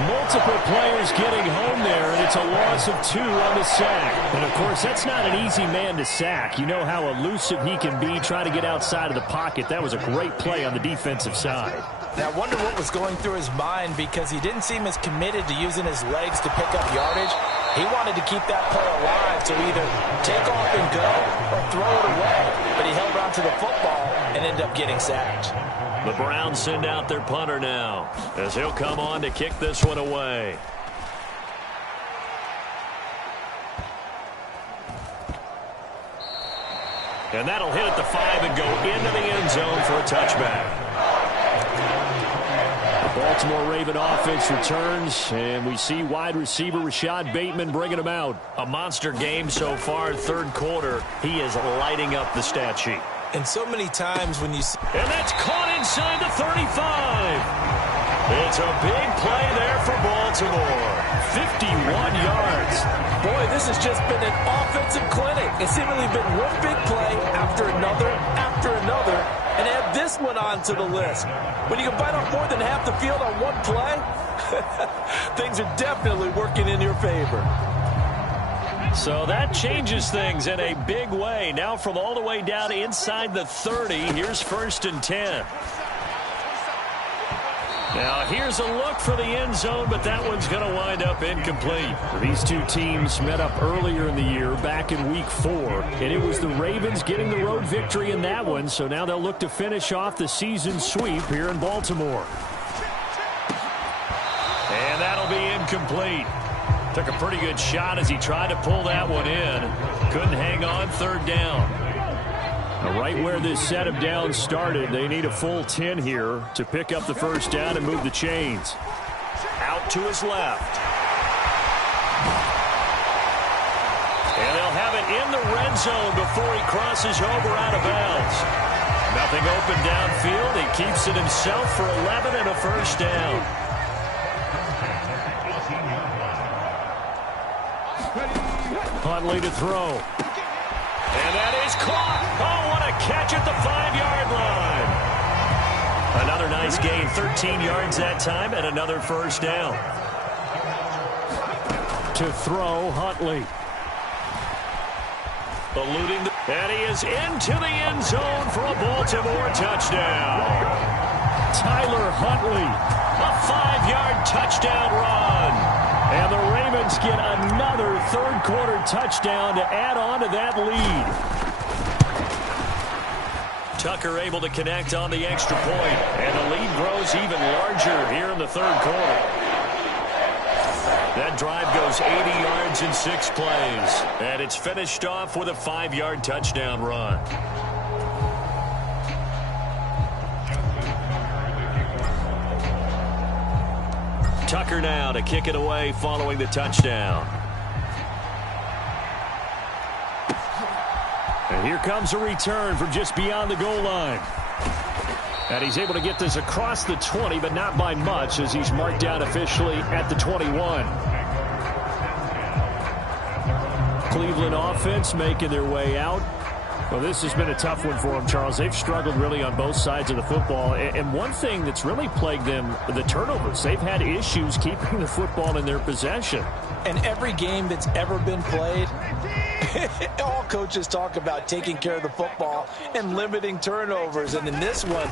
Multiple players getting home there, and it's a loss of 2 on the sack. And, of course, that's not an easy man to sack. You know how elusive he can be, trying to get outside of the pocket. That was a great play on the defensive side. Now, I wonder what was going through his mind, because he didn't seem as committed to using his legs to pick up yardage. He wanted to keep that play alive to either take off and go or throw it away. But he held on to the football and ended up getting sacked. The Browns send out their punter now, as he'll come on to kick this one away. And that'll hit at the 5 and go into the end zone for a touchback. The Baltimore Raven offense returns, and we see wide receiver Rashad Bateman bringing him out. A monster game so far, 3rd quarter. He is lighting up the stat sheet. And so many times when you see... And that's caught inside the 35. It's a big play there for Baltimore. 51 yards. Boy, this has just been an offensive clinic. It's seemingly been one big play after another, and add this one onto the list. When you can bite off more than half the field on one play, things are definitely working in your favor. So that changes things in a big way. Now from all the way down inside the 30, here's 1st and 10. Now here's a look for the end zone, but that one's going to wind up incomplete. These two teams met up earlier in the year, back in Week 4, and it was the Ravens getting the road victory in that one, so now they'll look to finish off the season sweep here in Baltimore. And that'll be incomplete. Took a pretty good shot as he tried to pull that one in. Couldn't hang on, third down. Now, right where this set of downs started, they need a full 10 here to pick up the first down and move the chains. Out to his left. And they'll have it in the red zone before he crosses over out of bounds. Nothing open downfield. He keeps it himself for 11 and a first down. Huntley to throw. And that is caught. Oh, what a catch at the 5-yard line. Another nice gain, 13 yards that time, and another first down. To throw, Huntley. Eluding, and he is into the end zone for a Baltimore touchdown. Tyler Huntley, a 5-yard touchdown run. And the Ravens get another third-quarter touchdown to add on to that lead. Tucker able to connect on the extra point, and the lead grows even larger here in the third quarter. That drive goes 80 yards in 6 plays, and it's finished off with a 5-yard touchdown run. Tucker now to kick it away following the touchdown. And here comes a return from just beyond the goal line. And he's able to get this across the 20, but not by much, as he's marked down officially at the 21. Cleveland offense making their way out. Well, this has been a tough one for them, Charles. They've struggled really on both sides of the football. And one thing that's really plagued them, the turnovers. They've had issues keeping the football in their possession. In every game that's ever been played, all coaches talk about taking care of the football and limiting turnovers. And in this one,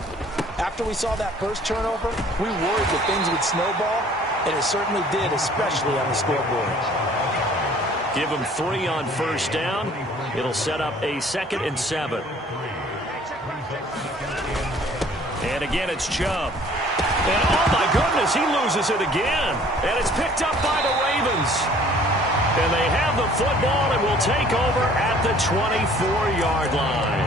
after we saw that first turnover, we worried that things would snowball, and it certainly did, especially on the scoreboard. Give them 3 on first down. It'll set up a 2nd and 7. And again, it's Chubb. And oh my goodness, he loses it again. And it's picked up by the Ravens. And they have the football and will take over at the 24-yard line.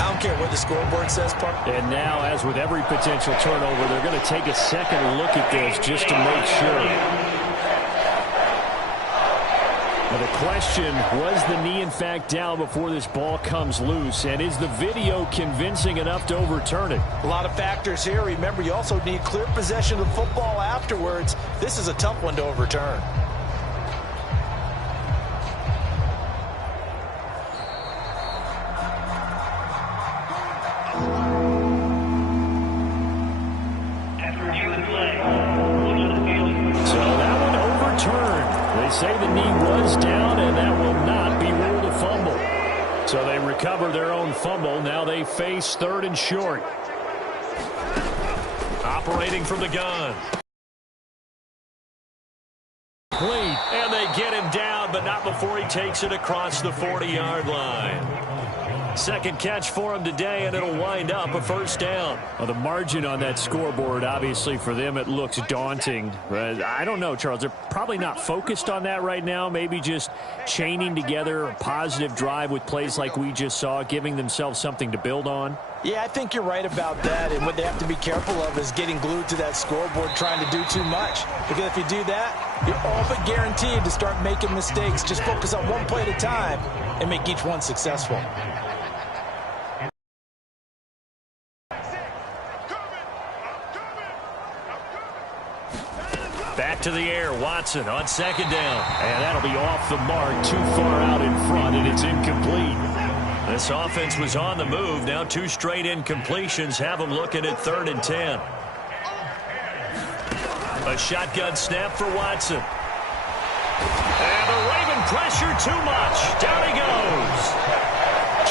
I don't care what the scoreboard says, Park. And now, as with every potential turnover, they're going to take a second look at this just to make sure. Well, the question, was the knee in fact down before this ball comes loose? And is the video convincing enough to overturn it? A lot of factors here. Remember, you also need clear possession of the football afterwards. This is a tough one to overturn. Say the knee was down, and that will not be ruled a fumble. So they recover their own fumble. Now they face 3rd and short. Operating from the gun. Complete, and they get him down, but not before he takes it across the 40-yard line. Second catch for him today, and it'll wind up a first down. Well, the margin on that scoreboard, obviously, for them, it looks daunting. But I don't know, Charles. They're probably not focused on that right now. Maybe just chaining together a positive drive with plays like we just saw, giving themselves something to build on. Yeah, I think you're right about that. And what they have to be careful of is getting glued to that scoreboard trying to do too much. Because if you do that, you're all but guaranteed to start making mistakes. Just focus on one play at a time and make each one successful. Back to the air, Watson on 2nd down. And that'll be off the mark, too far out in front, and it's incomplete. This offense was on the move. Now 2 straight incompletions have them looking at 3rd and 10. A shotgun snap for Watson. And the Raven pressure too much. Down he goes.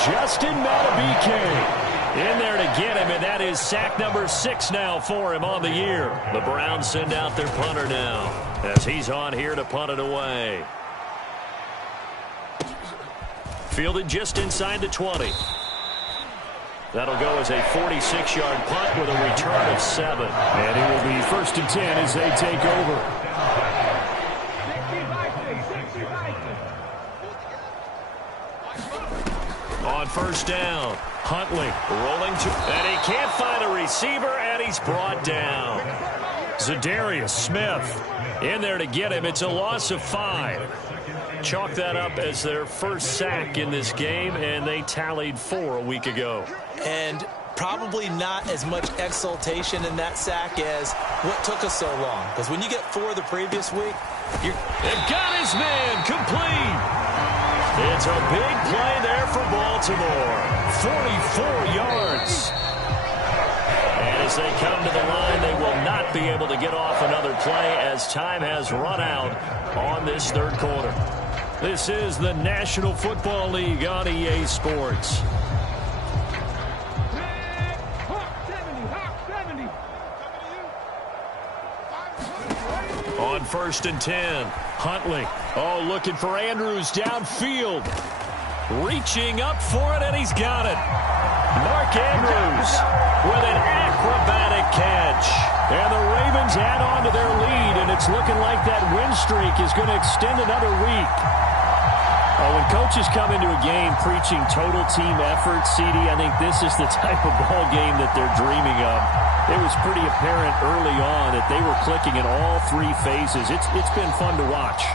Justin Madubuike. In there to get him, and that is sack number 6 now for him on the year. The Browns send out their punter now as he's on here to punt it away. Fielded just inside the 20. That'll go as a 46-yard punt with a return of 7. And it will be 1st and 10 as they take over. On 1st down, Huntley rolling to, and he can't find a receiver, and he's brought down. Zadarius Smith in there to get him. It's a loss of 5. Chalk that up as their first sack in this game, and they tallied 4 a week ago. And probably not as much exultation in that sack as what took us so long. Because when you get 4 the previous week, they've got his man complete. It's a big play there for Baltimore. 44 yards. And as they come to the line, they will not be able to get off another play as time has run out on this 3rd quarter. This is the National Football League on EA Sports. On 1st and 10, Huntley. Oh, looking for Andrews downfield. Reaching up for it, and he's got it. Mark Andrews with an acrobatic catch. And the Ravens add on to their lead, and it's looking like that win streak is going to extend another week. Oh, when coaches come into a game preaching total team effort, CD, I think this is the type of ball game that they're dreaming of. It was pretty apparent early on that they were clicking in all 3 phases. It's been fun to watch.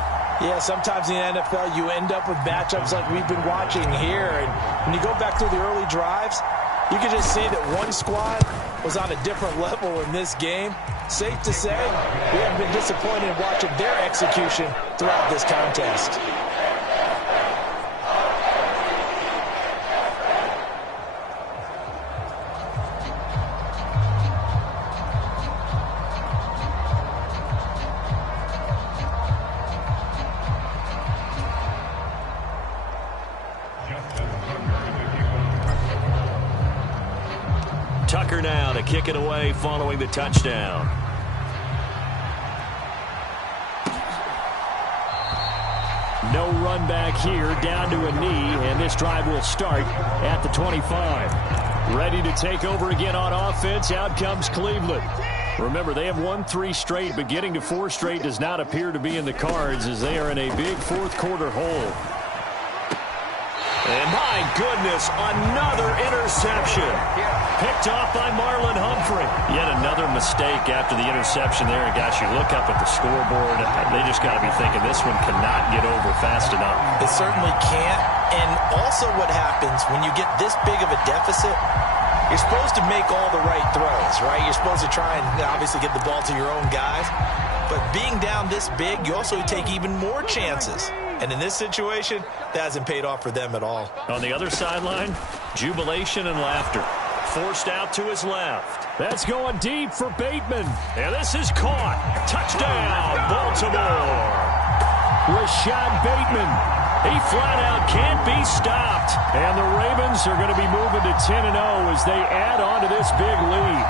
Yeah, sometimes in the NFL you end up with matchups like we've been watching here. And when you go back through the early drives, you can just see that one squad was on a different level in this game. Safe to say, we haven't been disappointed in watching their execution throughout this contest. Tucker now to kick it away following the touchdown. No run back here, down to a knee, and this drive will start at the 25. Ready to take over again on offense. Out comes Cleveland. Remember, they have won 3 straight, but getting to 4 straight does not appear to be in the cards as they are in a big 4th quarter hole. And my goodness, another interception. Picked off by Marlon Humphrey. Yet another mistake after the interception there. And gosh, you look up at the scoreboard, they just got to be thinking this one cannot get over fast enough. It certainly can't. And also what happens when you get this big of a deficit, you're supposed to make all the right throws, right? You're supposed to try and obviously get the ball to your own guys. But being down this big, you also take even more chances. And in this situation, that hasn't paid off for them at all. On the other sideline, jubilation and laughter. Forced out to his left. That's going deep for Bateman. And this is caught. Touchdown, Baltimore. Rashad Bateman. He flat out can't be stopped. And the Ravens are going to be moving to 10-0 as they add on to this big lead.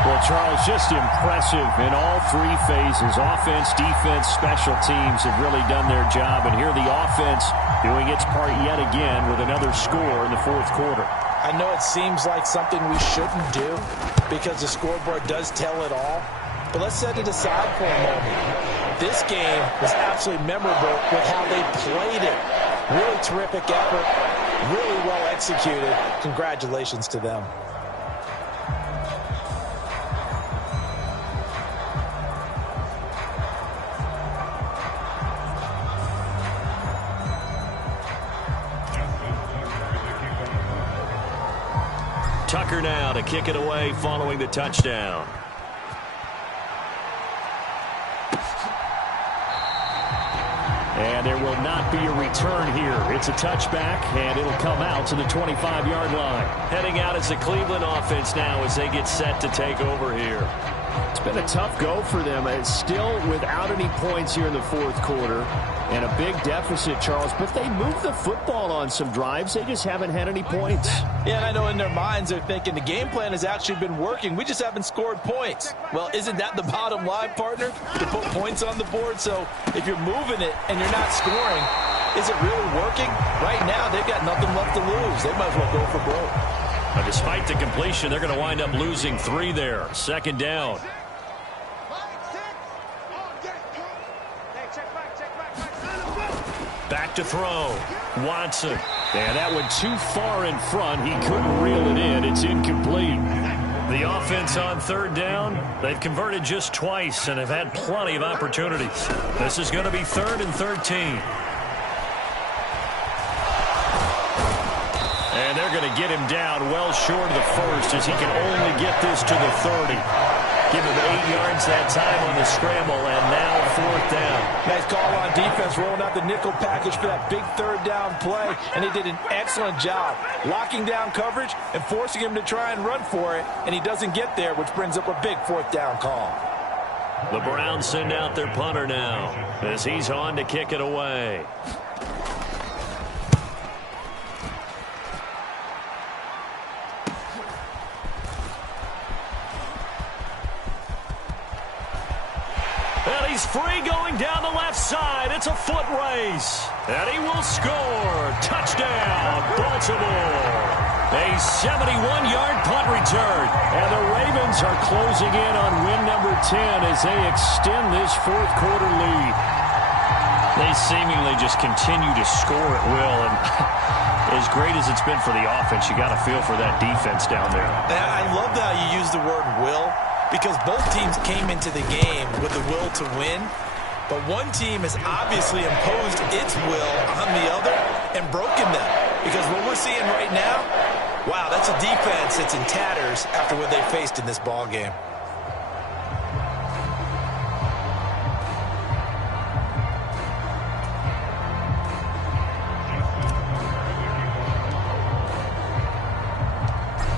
Well, Charles, just impressive in all 3 phases. Offense, defense, special teams have really done their job. And here the offense doing its part yet again with another score in the 4th quarter. I know it seems like something we shouldn't do because the scoreboard does tell it all. But let's set it aside for a moment. This game was absolutely memorable with how they played it. Really terrific effort, really well executed. Congratulations to them. Tucker now to kick it away following the touchdown. And there will not be a return here. It's a touchback, and it'll come out to the 25-yard line. Heading out as the Cleveland offense now as they get set to take over here. It's been a tough go for them. It's still without any points here in the 4th quarter. And a big deficit, Charles, but they moved the football on some drives. They just haven't had any points. Yeah, and I know in their minds they're thinking the game plan has actually been working. We just haven't scored points. Well, isn't that the bottom line, partner? To put points on the board. So if you're moving it and you're not scoring, is it really working? Right now, they've got nothing left to lose. They might as well go for broke. But despite the completion, they're going to wind up losing 3 there. Second down. Back to throw. Watson. And that went too far in front. He couldn't reel it in. It's incomplete. The offense on third down, they've converted just twice and have had plenty of opportunities. This is going to be 3rd and 13. And they're going to get him down well short of the first as he can only get this to the 30. Give him 8 yards that time on the scramble, and now 4th down. Nice call on defense, rolling out the nickel package for that big 3rd down play, and he did an excellent job locking down coverage and forcing him to try and run for it, and he doesn't get there, which brings up a big 4th down call. The Browns send out their punter now as he's on to kick it away. And he's free going down the left side. It's a foot race. And he will score. Touchdown, Baltimore. A 71-yard punt return. And the Ravens are closing in on win number 10 as they extend this 4th quarter lead. They seemingly just continue to score at will. And as great as it's been for the offense, you got to feel for that defense down there. I love how you use the word will, because both teams came into the game with the will to win, but one team has obviously imposed its will on the other and broken them. Because what we're seeing right now, wow, that's a defense that's in tatters after what they faced in this ball game.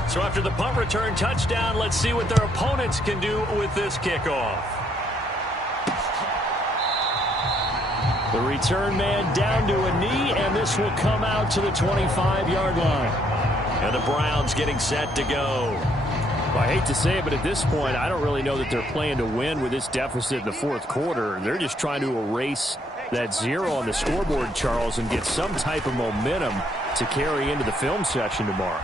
So after the punt return touchdown, let's see what their opponents can do with this kickoff. The return man down to a knee, and this will come out to the 25-yard line. And the Browns getting set to go. Well, I hate to say it, but at this point, I don't really know that they're playing to win with this deficit in the 4th quarter. They're just trying to erase that 0 on the scoreboard, Charles, and get some type of momentum to carry into the film session tomorrow.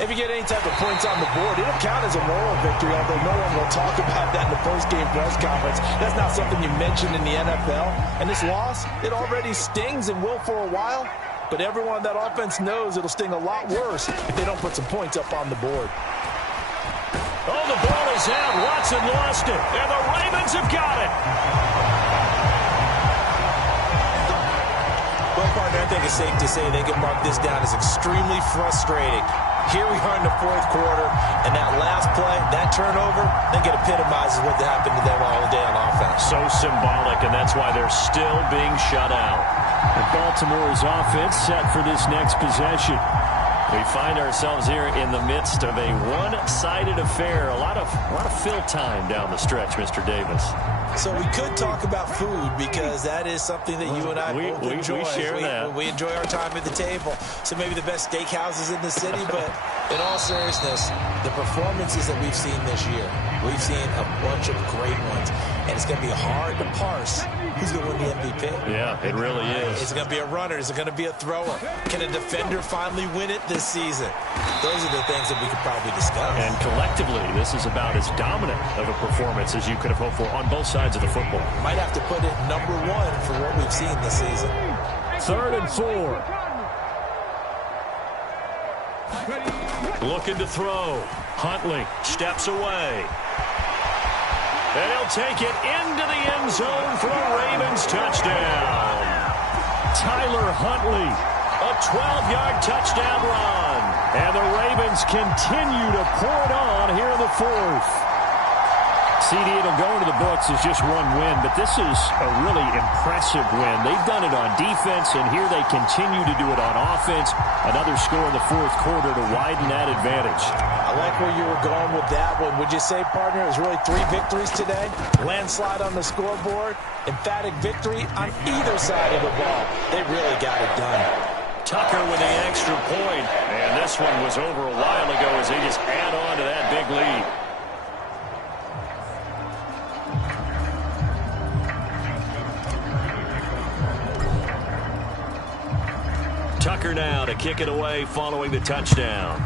If you get any type of points on the board, it'll count as a moral victory, although no one will talk about that in the post-game press conference. That's not something you mentioned in the NFL. And this loss, it already stings and will for a while, but everyone on that offense knows it'll sting a lot worse if they don't put some points up on the board. Oh, the ball is out. Watson lost it, and the Ravens have got it. Well, partner, I think it's safe to say they can mark this down as extremely frustrating. Here we are in the 4th quarter, and that last play, that turnover, I think it epitomizes what happened to them all day on offense. So symbolic, and that's why they're still being shut out. And Baltimore's offense set for this next possession. We find ourselves here in the midst of a one-sided affair. A lot of fill time down the stretch, Mr. Davis. So we could talk about food, because that is something that you and I both enjoy. We share that. We enjoy our time at the table. So maybe the best steakhouses in the city, but in all seriousness, the performances that we've seen this year, we've seen a bunch of great ones, and it's going to be hard to parse who's going to win the MVP. Yeah, it really is. Is it going to be a runner? Is it going to be a thrower? Can a defender finally win it this season? Those are the things that we could probably discuss. And collectively, this is about as dominant of a performance as you could have hoped for on both sides of the football. Might have to put it number 1 for what we've seen this season. 3rd and 4. Looking to throw. Huntley steps away. And he'll take it into the end zone for a Ravens touchdown. Tyler Huntley, a 12-yard touchdown run. And the Ravens continue to pour it on here in the 4th. CD, it'll go into the books as just one win, but this is a really impressive win. They've done it on defense, and here they continue to do it on offense. Another score in the 4th quarter to widen that advantage. I I like where you were going with that one. Would you say, partner, it was really 3 victories today? Landslide on the scoreboard, emphatic victory on either side of the ball. They really got it done. Tucker with the extra point. And this one was over a while ago as they just add on to that big lead. Tucker now to kick it away following the touchdown.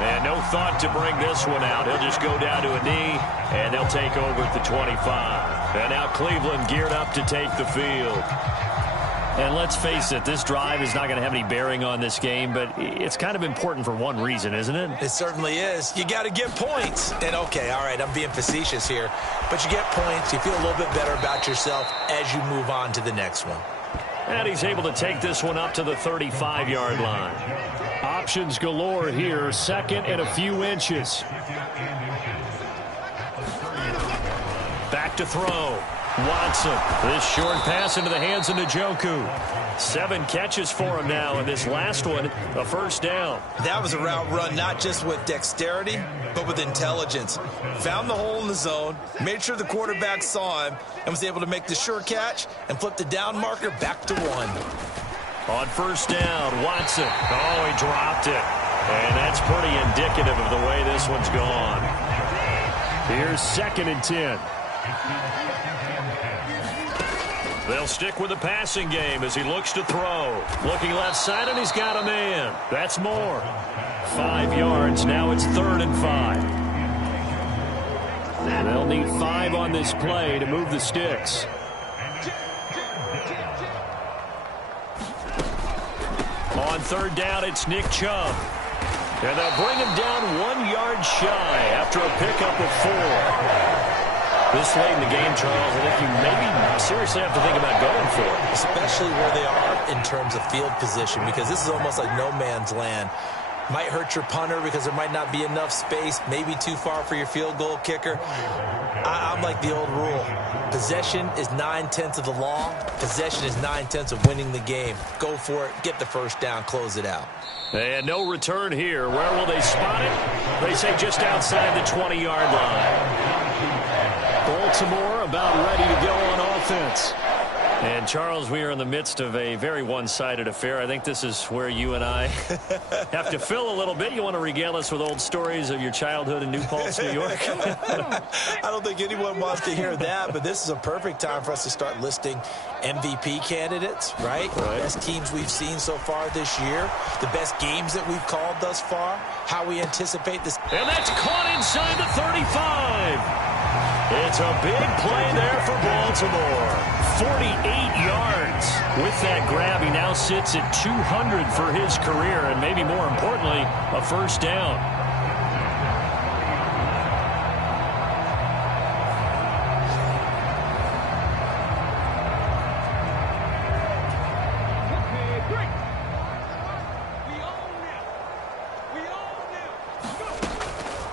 And no thought to bring this one out. He'll just go down to a knee, and they'll take over at the 25. And now Cleveland geared up to take the field. And let's face it, this drive is not going to have any bearing on this game, but it's kind of important for one reason, isn't it? It certainly is. You got to get points. And, okay, all right, I'm being facetious here, but you get points. You feel a little bit better about yourself as you move on to the next one. And he's able to take this one up to the 35-yard line. Options galore here, second and a few inches. Back to throw. Watson. This short pass into the hands of Njoku. 7 catches for him now, and this last one, a first down. That was a route run, not just with dexterity, but with intelligence. Found the hole in the zone, made sure the quarterback saw him, and was able to make the sure catch and flip the down marker back to 1. On first down, Watson. Oh, he dropped it. And that's pretty indicative of the way this one's gone. Here's 2nd and 10. They'll stick with the passing game as he looks to throw. Looking left side, and he's got a man. That's more. 5 yards. Now it's 3rd and 5. They'll need 5 on this play to move the sticks. On 3rd down, it's Nick Chubb. And they'll bring him down 1 yard shy after a pickup of 4. This late in the game, Charles, I think you maybe seriously have to think about going for it. Especially where they are in terms of field position, because this is almost like no man's land. Might hurt your punter because there might not be enough space, maybe too far for your field goal kicker. I'm like the old rule. Possession is 9/10 of the law. Possession is 9/10 of winning the game. Go for it. Get the first down. Close it out. And no return here. Where will they spot it? They say just outside the 20-yard line. Baltimore about ready to go on offense. And, Charles, we are in the midst of a very one-sided affair. I think this is where you and I have to fill a little bit. You want to regale us with old stories of your childhood in New Paltz, New York? I don't think anyone wants to hear that, but this is a perfect time for us to start listing MVP candidates, right? Best teams we've seen so far this year, the best games that we've called thus far, how we anticipate this. And that's caught inside the 35. It's a big play there for Baltimore. 48 yards. With that grab, he now sits at 200 for his career, and maybe more importantly, a first down.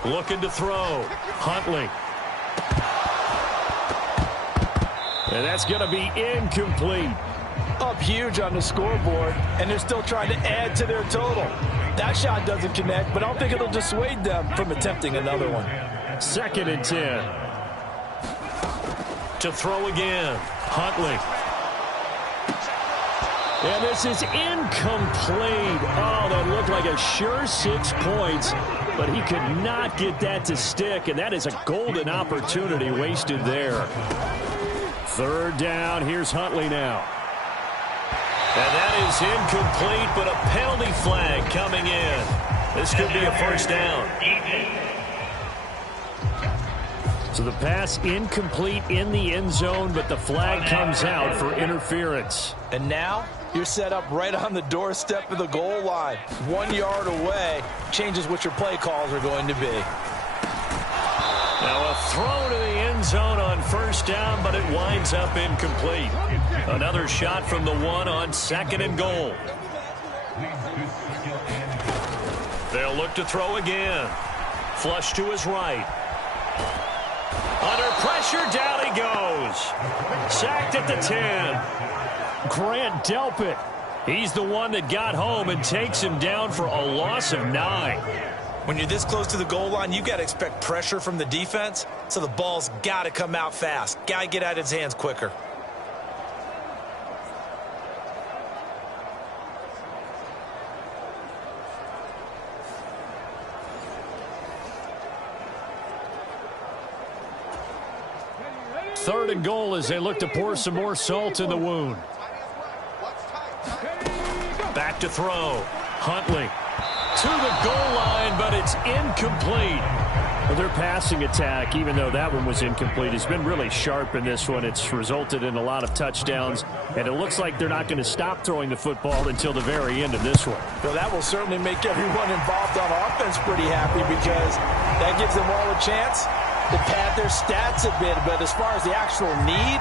Looking to throw. Huntley. And that's going to be incomplete. Up huge on the scoreboard, and they're still trying to add to their total. That shot doesn't connect, but I don't think it'll dissuade them from attempting another one. 2nd and 10. To throw again. Huntley. And this is incomplete. Oh, that looked like a sure 6 points, but he could not get that to stick, and that is a golden opportunity wasted there. 3rd down. Here's Huntley now. And that is incomplete, but a penalty flag coming in. This could be a first down. So the pass incomplete in the end zone, but the flag comes out for interference. And now you're set up right on the doorstep of the goal line. 1 yard away changes what your play calls are going to be. Now a throw to the end zone on first down, but it winds up incomplete. Another shot from the 1 on 2nd and goal. They'll look to throw again. Flush to his right. Under pressure, down he goes. Sacked at the 10. Grant Delpit He's the one that got home and takes him down for a loss of 9. When you're this close to the goal line, you got to expect pressure from the defense, so the ball's got to come out fast. Got to get out of his hands quicker. Third and goal as they look to pour some more salt in the wound. Back to throw. Huntley to the goal line, but it's incomplete. Well, their passing attack, even though that one was incomplete, has been really sharp in this one. It's resulted in a lot of touchdowns, and it looks like they're not going to stop throwing the football until the very end of this one. Well, that will certainly make everyone involved on offense pretty happy because that gives them all a chance to pad their stats a bit. But as far as the actual need,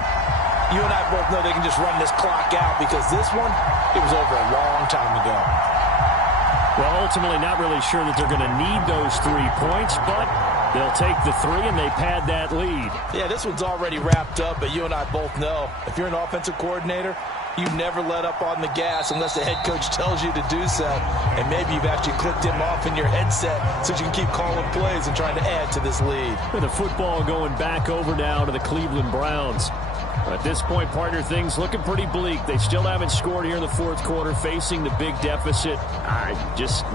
you and I both know they can just run this clock out because this one, it was over a long time ago. Well, ultimately not really sure that they're going to need those 3 points, but they'll take the 3 and they pad that lead. Yeah, this one's already wrapped up, but you and I both know if you're an offensive coordinator, you never let up on the gas unless the head coach tells you to do so. And maybe you've actually clicked him off in your headset so you can keep calling plays and trying to add to this lead. With the football going back over now to the Cleveland Browns. At this point, partner, things looking pretty bleak. They still haven't scored here in the fourth quarter, facing the big deficit.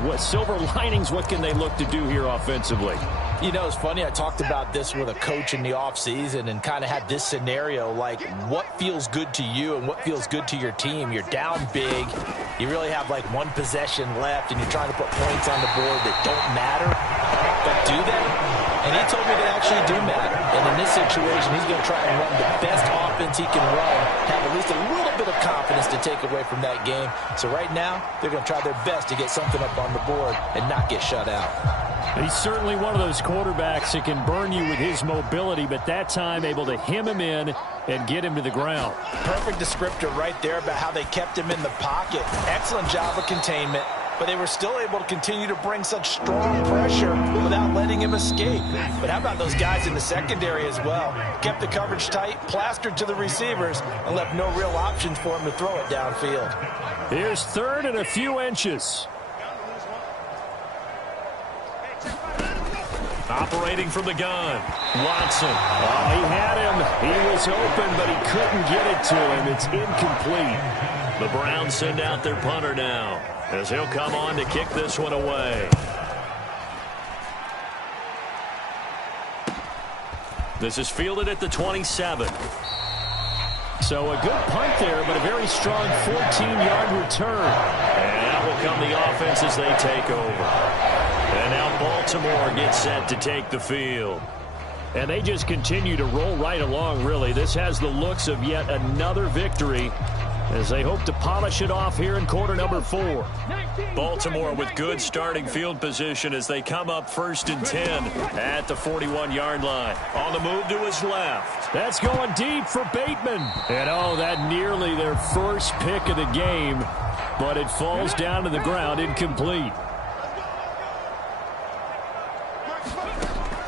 What silver linings, what can they look to do here offensively? You know, it's funny, I talked about this with a coach in the offseason and kind of had this scenario, like what feels good to you and what feels good to your team. You're down big. You really have like one possession left and you're trying to put points on the board that don't matter. But do they? And he told me they actually do matter. And in this situation, he's going to try and run the best offense he can run, have at least a little bit of confidence to take away from that game. So right now, they're going to try their best to get something up on the board and not get shut out. He's certainly one of those quarterbacks that can burn you with his mobility, but that time able to hem him in and get him to the ground. Perfect descriptor right there about how they kept him in the pocket. Excellent job of containment, but they were still able to continue to bring such strong pressure without letting him escape. But how about those guys in the secondary as well? Kept the coverage tight, plastered to the receivers, and left no real options for him to throw it downfield. Here's third and a few inches. Operating from the gun, Watson. Oh, he had him. He was open, but he couldn't get it to him. It's incomplete. The Browns send out their punter now, as he'll come on to kick this one away. This is fielded at the 27. So a good punt there, but a very strong 14-yard return. And out will come the offense as they take over. And now Baltimore gets set to take the field. And they just continue to roll right along, really. This has the looks of yet another victory as they hope to polish it off here in quarter number 4. Baltimore with good starting field position as they come up 1st and 10 at the 41-yard line. On the move to his left. That's going deep for Bateman. And oh, that nearly their first pick of the game, but it falls down to the ground incomplete.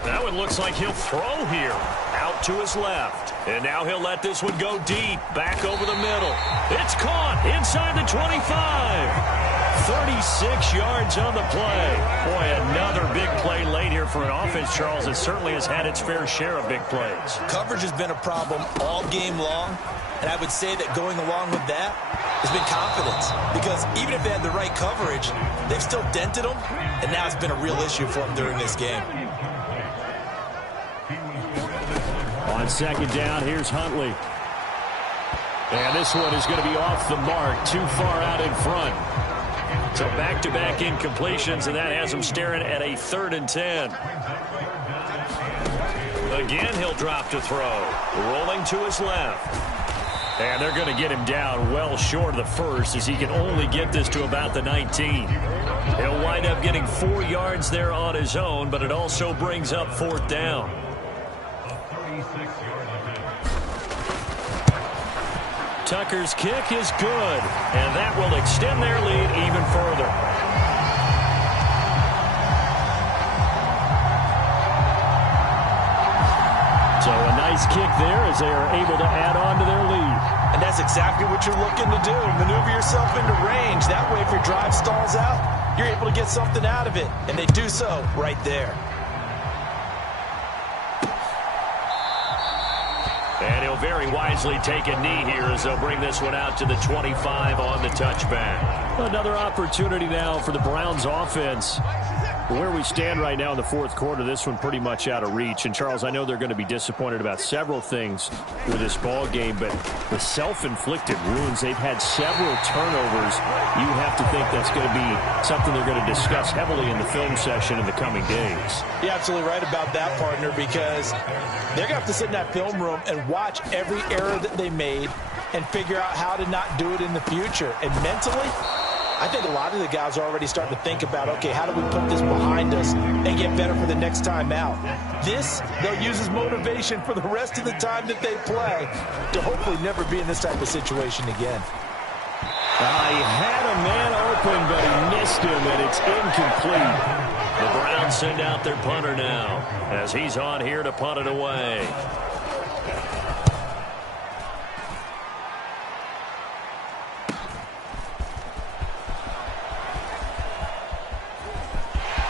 That one looks like he'll throw here. Out to his left. And now he'll let this one go deep. Back over the middle. It's caught inside the 25. 36 yards on the play. Boy, another big play late here for an offense, Charles, that certainly has had its fair share of big plays. Coverage has been a problem all game long. And I would say that going along with that has been confidence. Because even if they had the right coverage, they've still dented them. And now it's been a real issue for them during this game. On second down, here's Huntley. And this one is going to be off the mark, too far out in front. So back-to-back incompletions, and that has him staring at a 3rd and 10. Again, he'll drop to throw. Rolling to his left. And they're going to get him down well short of the first as he can only get this to about the 19. He'll wind up getting 4 yards there on his own, but it also brings up 4th down. Tucker's kick is good, and that will extend their lead even further. So a nice kick there as they are able to add on to their lead. And that's exactly what you're looking to do. Maneuver yourself into range. That way, if your drive stalls out, you're able to get something out of it. And they do so right there. And he'll very wisely take a knee here as they'll bring this one out to the 25 on the touchback. Another opportunity now for the Browns offense. Where we stand right now in the fourth quarter, this one pretty much out of reach. And, Charles, I know they're going to be disappointed about several things with this ball game, but the self-inflicted wounds, they've had several turnovers. You have to think that's going to be something they're going to discuss heavily in the film session in the coming days. You're absolutely right about that, partner, because they're going to have to sit in that film room and watch every error that they made and figure out how to not do it in the future. And mentally, I think a lot of the guys are already starting to think about, okay, how do we put this behind us and get better for the next time out? This, they'll use as motivation for the rest of the time that they play to hopefully never be in this type of situation again. He had a man open, but he missed him, and it's incomplete. The Browns send out their punter now as he's on here to punt it away.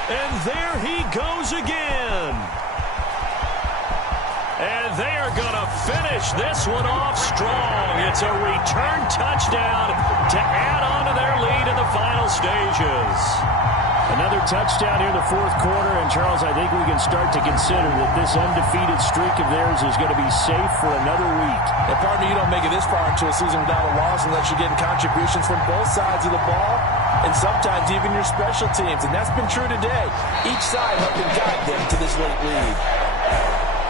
And there he goes again. And they are going to finish this one off strong. It's a return touchdown to add on to their lead in the final stages. Another touchdown here in the fourth quarter. And, Charles, I think we can start to consider that this undefeated streak of theirs is going to be safe for another week. And, partner, you don't make it this far into a season without a loss unless you're getting contributions from both sides of the ball and sometimes even your special teams. And that's been true today. Each side helping guide them to this late lead.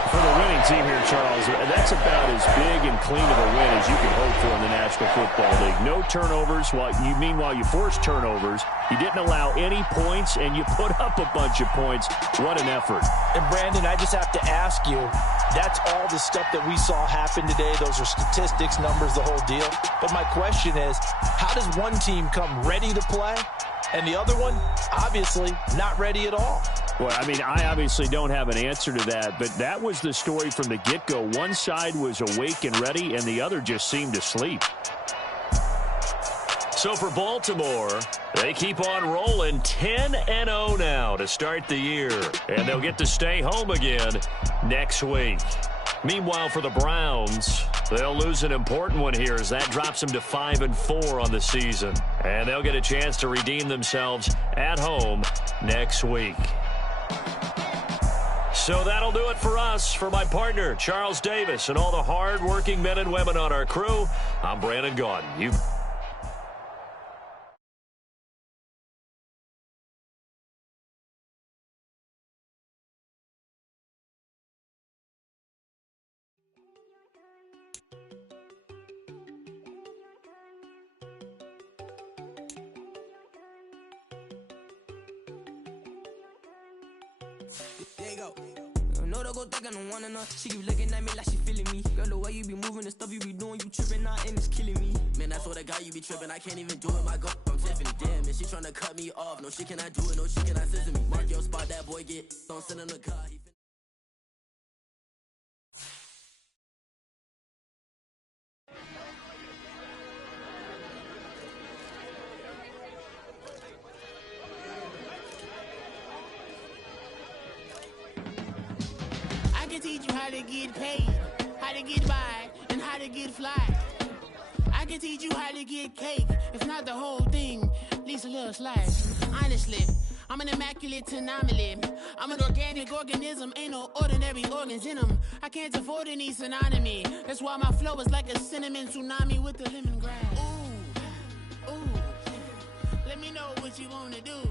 For the winning team here, Charles, that's about as big and clean of a win as you can hope for in the National Football League. No turnovers. Meanwhile, you forced turnovers. You didn't allow any points, and you put up a bunch of points. What an effort. And, Brandon, I just have to ask you, that's all the stuff that we saw happen today. Those are statistics, numbers, the whole deal. But my question is, how does one team come ready to play, and the other one, obviously, not ready at all? Well, I mean, I obviously don't have an answer to that, but that was the story from the get-go. One side was awake and ready, and the other just seemed asleep. So for Baltimore, they keep on rolling 10-0 now to start the year, and they'll get to stay home again next week. Meanwhile, for the Browns, they'll lose an important one here as that drops them to 5-4 on the season, and they'll get a chance to redeem themselves at home next week. So that'll do it for us. For my partner, Charles Davis, and all the hard-working men and women on our crew, I'm Brandon Gaudin. There you go. No, don't go think I don't want enough. She keep looking at me like she feeling me. Girl, the way you be moving, the stuff you be doing, you tripping out and it's killing me. Man, that's what I got, you be tripping. I can't even do it, my girl. I'm Tiffany, damn, and she tryna cut me off. No, she cannot do it, no, she cannot scissor me. Mark your spot, that boy get. Don't send in the car. Teach you how to get paid, how to get by, and how to get fly. I can teach you how to get cake, if not the whole thing, at least a little slice. Honestly, I'm an immaculate anomaly. I'm an organic organism, ain't no ordinary organs in them. I can't afford any synonymy. That's why my flow is like a cinnamon tsunami with the lemongrass. Ooh, ooh, let me know what you wanna do.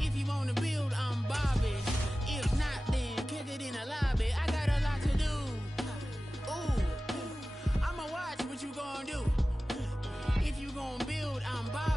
If you wanna build, I'm Bobby. If not, then kick it in a lobby. I got a lot to do. Ooh, I'ma watch what you gonna do. If you gonna build, I'm Bobby.